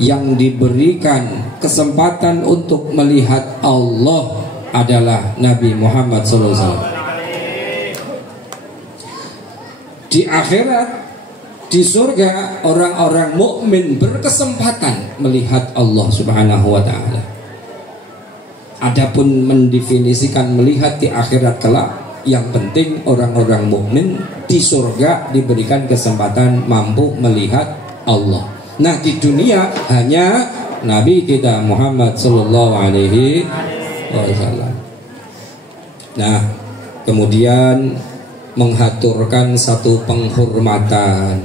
yang diberikan kesempatan untuk melihat Allah adalah Nabi Muhammad SAW. Di akhirat, di surga, orang-orang mukmin berkesempatan melihat Allah Subhanahu wa ta'ala. Adapun mendefinisikan melihat di akhirat kelak, yang penting orang-orang mukmin di surga diberikan kesempatan mampu melihat Allah. Nah, di dunia hanya Nabi kita Muhammad sallallahu alaihi wasallam. Nah, kemudian menghaturkan satu penghormatan.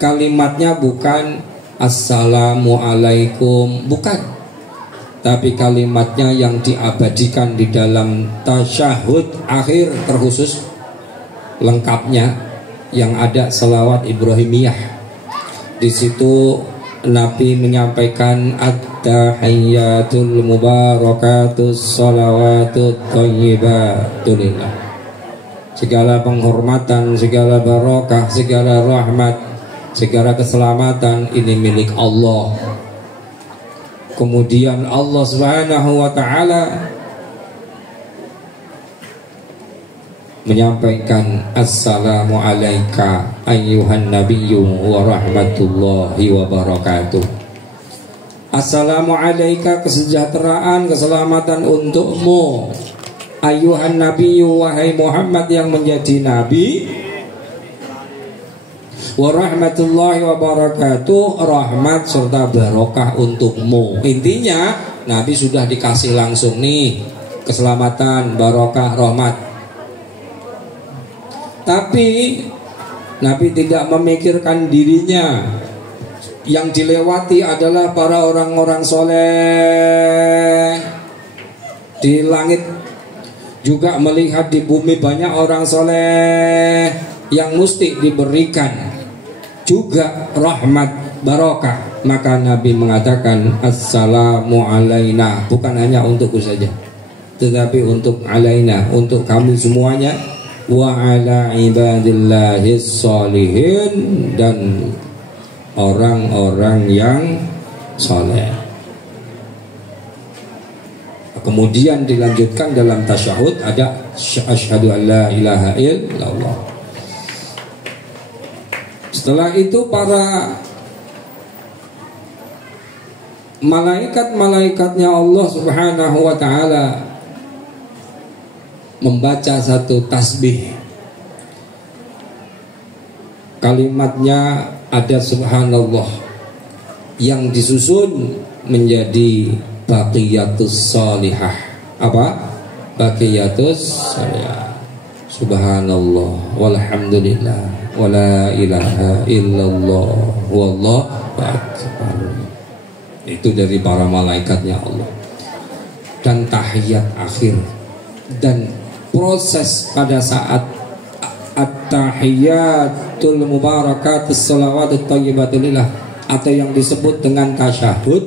Kalimatnya bukan assalamualaikum, bukan. Tapi kalimatnya yang diabadikan di dalam tasyahud akhir terkhusus lengkapnya yang ada selawat Ibrahimiyah. Di situ Nabi menyampaikan at-tahiyyatul mubarakatus salawatut thayyibatulillah. Segala penghormatan, segala barakah, segala rahmat, segala keselamatan ini milik Allah. Kemudian Allah Subhanahu wa taala menyampaikan assalamu alayka ayyuhan nabiyyu wa rahmatullahi wa barakatuh. Assalamu alayka, kesejahteraan, keselamatan untukmu ayyuhan nabiyyu, wahai Muhammad yang menjadi nabi, wa rahmatullahi wa barakatuh, rahmat serta barokah untukmu. Intinya Nabi sudah dikasih langsung nih keselamatan, barokah, rahmat. Tapi Nabi tidak memikirkan dirinya. Yang dilewati adalah para orang-orang soleh. Di langit juga melihat di bumi banyak orang soleh yang mesti diberikan juga rahmat, barokah. Maka Nabi mengatakan assalamu alaina, bukan hanya untukku saja, tetapi untuk alaina, untuk kami semuanya, wa ala ibadillahis sholihin, dan orang-orang yang soleh. Kemudian dilanjutkan dalam tasyahud ada asyhadu an la ilaha illallah. Setelah itu para malaikat-malaikatnya Allah Subhanahu wa taala membaca satu tasbih. Kalimatnya ada subhanallah, yang disusun menjadi baqiyatus salihah. Apa? Baqiyatus salihah. Subhanallah walhamdulillah wala ilaha illallah wallahu akbar. Itu dari para malaikatnya Allah. Dan tahiyat akhir dan proses pada saat at-tahiyatul mubarakatus salawatut thayyibatulillah atau yang disebut dengan tasyahud,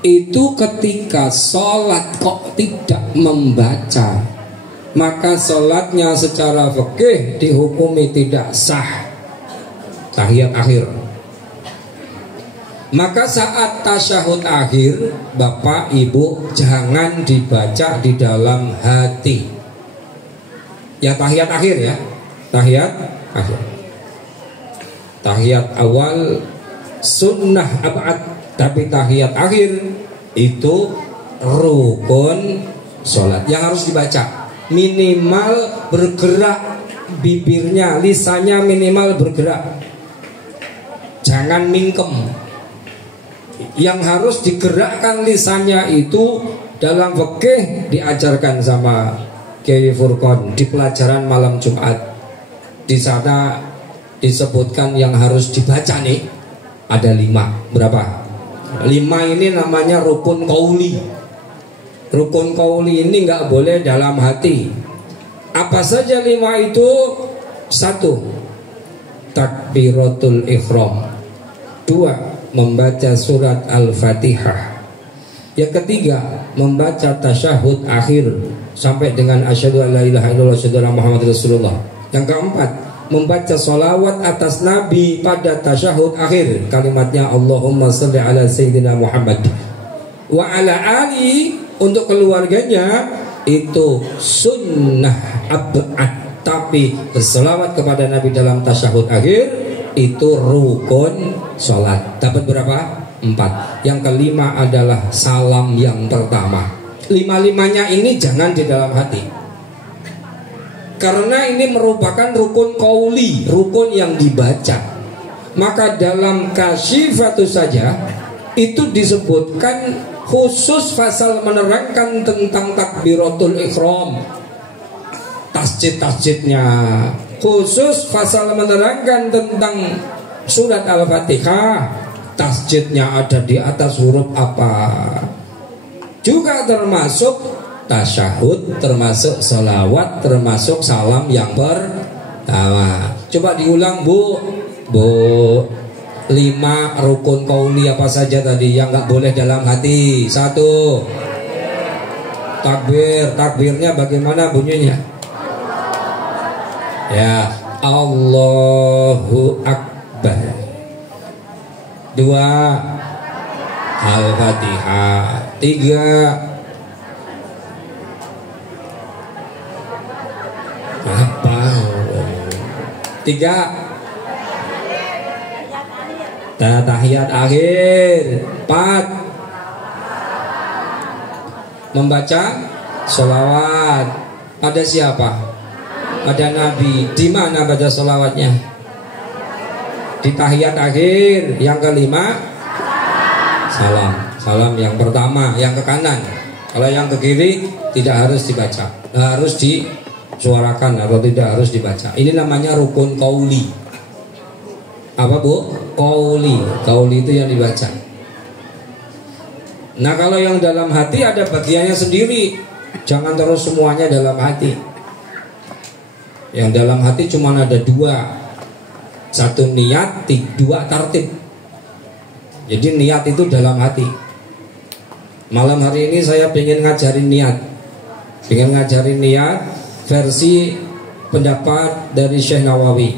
itu ketika sholat kok tidak membaca, maka sholatnya secara fikih dihukumi tidak sah. Tahiyat akhir. Maka saat tasyahud akhir, Bapak Ibu jangan dibaca di dalam hati. Ya tahiyat akhir ya, tahiyat akhir. Tahiyat awal sunnah abad, tapi tahiyat akhir itu rukun sholat yang harus dibaca. Minimal bergerak bibirnya, lisannya minimal bergerak. Jangan mingkem. Yang harus digerakkan lisannya itu dalam fikih diajarkan sama Kiai Furqon di pelajaran malam Jumat. Di sana disebutkan yang harus dibaca nih ada 5. Berapa? 5 ini namanya rukun qauli. Rukun qauli ini nggak boleh dalam hati. Apa saja 5 itu? 1. Takbiratul ihram. 2. Membaca surat Al-Fatihah. Yang ketiga, membaca tasyahud akhir sampai dengan asyhadu an la ilaha illallah asyhadu anna Muhammadar Rasulullah. Yang keempat, membaca sholawat atas Nabi pada tasyahud akhir. Kalimatnya Allahumma sholli ala sayyidina Muhammad wa ala ali. Untuk keluarganya itu sunnah ab'ad, tapi berselawat kepada Nabi dalam tasyahud akhir itu rukun sholat. Dapat berapa? 4. Yang kelima adalah salam yang pertama. 5-5-nya ini jangan di dalam hati, karena ini merupakan rukun qauli, rukun yang dibaca. Maka dalam Kasyifatus saja itu disebutkan khusus pasal menerangkan tentang takbiratul ihram, tasjid-tasjidnya. Khusus pasal menerangkan tentang surat Al-Fatihah tasjidnya ada di atas huruf apa. Juga termasuk tasyahud, termasuk salawat, termasuk salam yang pertama. Coba diulang Bu. 5 rukun qauli apa saja tadi yang nggak boleh dalam hati? 1. Takbir. Takbirnya bagaimana bunyinya? Ya, Allahu Akbar. 2. Al-Fatihah. 3. Apa? 3. Tahiyat akhir. 4. Membaca sholawat. Pada siapa? Pada Nabi. Di mana baca sholawatnya? Di tahiyat akhir. Yang kelima salam. Salam yang pertama, yang ke kanan. Kalau yang ke kiri tidak harus dibaca, harus disuarakan atau tidak harus dibaca. Ini namanya rukun qauli. Apa Bu? Qauli. Qauli itu yang dibaca. Nah kalau yang dalam hati ada bagiannya sendiri. Jangan terus semuanya dalam hati. Yang dalam hati cuma ada 2. 1 niat, 2 tartib. Jadi niat itu dalam hati. Malam hari ini saya pengen ngajarin niat. Pengen ngajarin niat versi pendapat dari Syekh Nawawi.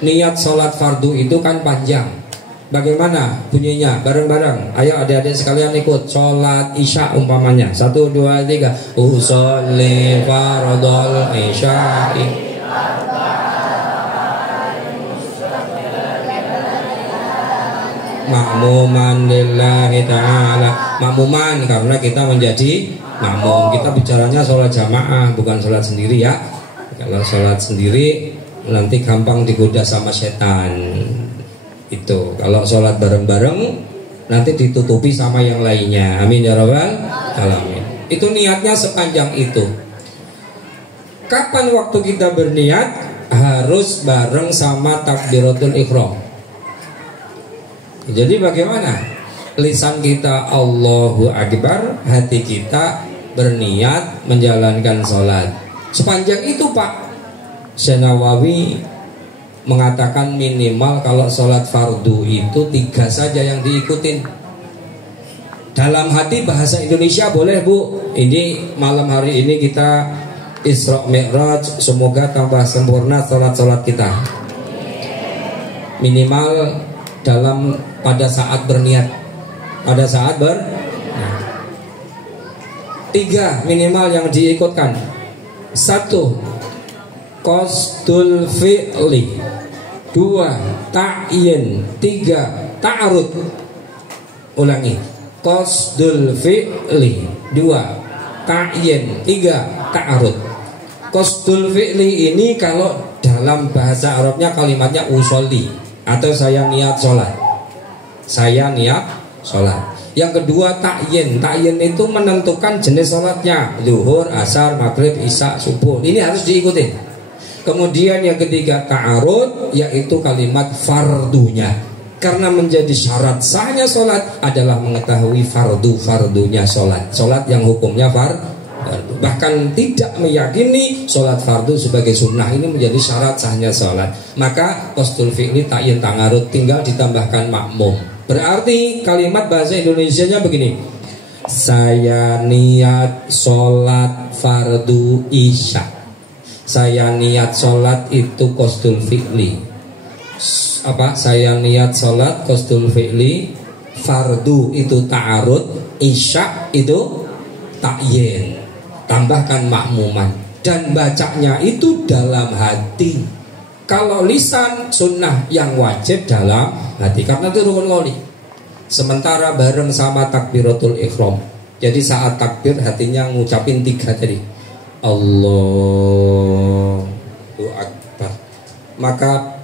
Niat sholat fardu itu kan panjang. Bagaimana bunyinya? Bareng-bareng. Ayo adik-adik sekalian ikut. Sholat isya umpamanya 1, 2, 3. Usolli fardhal isya'i. Makmuman lillahi ta'ala. Makmuman karena kita menjadi makmum. Kita bicaranya sholat jamaah, bukan sholat sendiri ya. Kalau sholat sendiri nanti gampang digoda sama setan. Itu kalau sholat bareng-bareng nanti ditutupi sama yang lainnya. Amin ya rabbal alamin. Itu niatnya sepanjang itu. Kapan waktu kita berniat? Harus bareng sama takbiratul ihram. Jadi bagaimana? Lisan kita Allahu Akbar, hati kita berniat menjalankan sholat. Sepanjang itu Pak. Syekh Nawawi mengatakan minimal kalau sholat fardu itu 3 saja yang diikutin. Dalam hati bahasa Indonesia boleh Bu. Ini malam hari ini kita Isra Mi'raj. Semoga tambah sempurna sholat-sholat kita. Minimal dalam pada saat berniat. Pada saat 3 minimal yang diikutkan. 1. Qasdul fi'li. 2. Ta'yin. 3. Ta'arud. Ulangi. Qasdul fi'li. 2. Ta'yin. 3. Ta'arud. Qasdul fi'li ini kalau dalam bahasa Arabnya kalimatnya usolli, atau saya niat sholat. Saya niat sholat. Yang kedua ta'yin. Ta'yin itu menentukan jenis sholatnya. Zuhur, asar, maghrib, isya, subuh. Ini harus diikuti. Kemudian yang ketiga ta'arud, yaitu kalimat fardunya. Karena menjadi syarat sahnya sholat adalah mengetahui fardunya sholat. Sholat yang hukumnya fardu. Bahkan tidak meyakini sholat fardu sebagai sunnah. Ini menjadi syarat sahnya sholat. Maka qasdul fi'li ta'yin ta'arud tinggal ditambahkan makmum. Berarti kalimat bahasa Indonesianya begini. Saya niat sholat fardu isya. Saya niat sholat itu qasdul fi'li. Apa? Saya niat sholat qasdul fi'li. Fardu itu ta'arud. Isya itu ta'yin. Tambahkan makmuman. Dan bacanya itu dalam hati. Kalau lisan sunnah yang wajib dalam hati. Karena itu rukun qauli. Sementara bareng sama takbiratul ihram. Jadi saat takbir hatinya ngucapin 3 tadi. Allahu Akbar. Maka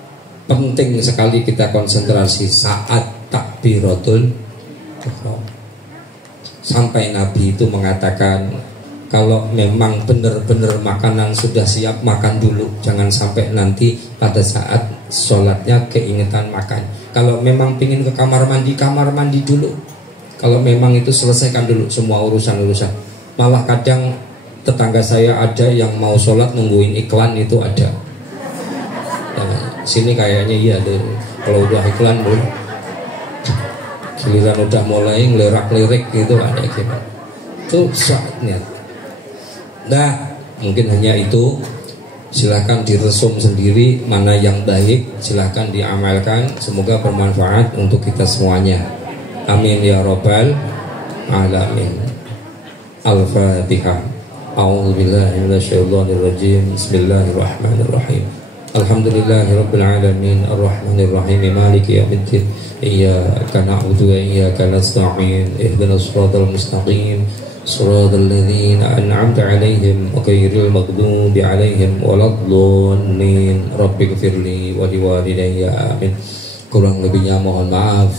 penting sekali kita konsentrasi saat takbiratul ihram. Sampai Nabi itu mengatakan, kalau memang benar-benar makanan sudah siap, makan dulu. Jangan sampai nanti pada saat sholatnya keingetan makan. Kalau memang pingin ke kamar mandi dulu. Kalau memang itu selesaikan dulu semua urusan-urusan. Malah kadang tetangga saya ada yang mau sholat nungguin iklan, itu ada. Nah, sini kayaknya iya deh. Kalau udah iklan dulu, giliran udah mulai ngelirik-lirik gitu ada gitu. Itu saatnya. Nah, mungkin hanya itu. Silahkan diresum sendiri mana yang baik, silahkan diamalkan. Semoga bermanfaat untuk kita semuanya. Amin ya rabbal alamin. Al-Fatihah. A'udzubillahi minasyaitonirrajim. Bismillahirrahmanirrahim. Alhamdulillahirabbil alamin arrahmanir rahim maliki yaumiddin. Iyyaka na'budu wa iyyaka nasta'in. Ihdinas siratal mustaqim. Shiratal ladzina an'amta 'alaihim ghairil maghdubi 'alaihim waladdallin. Rabbighfirli wa liwalidayya amin. Kurang lebihnya mohon maaf.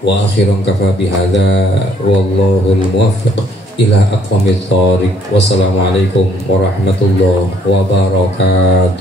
Wa akhiran kafa bihadza wallahul muwaffiq ila aqwamit thoriq. Wassalamualaikum warahmatullahi wabarakatuh.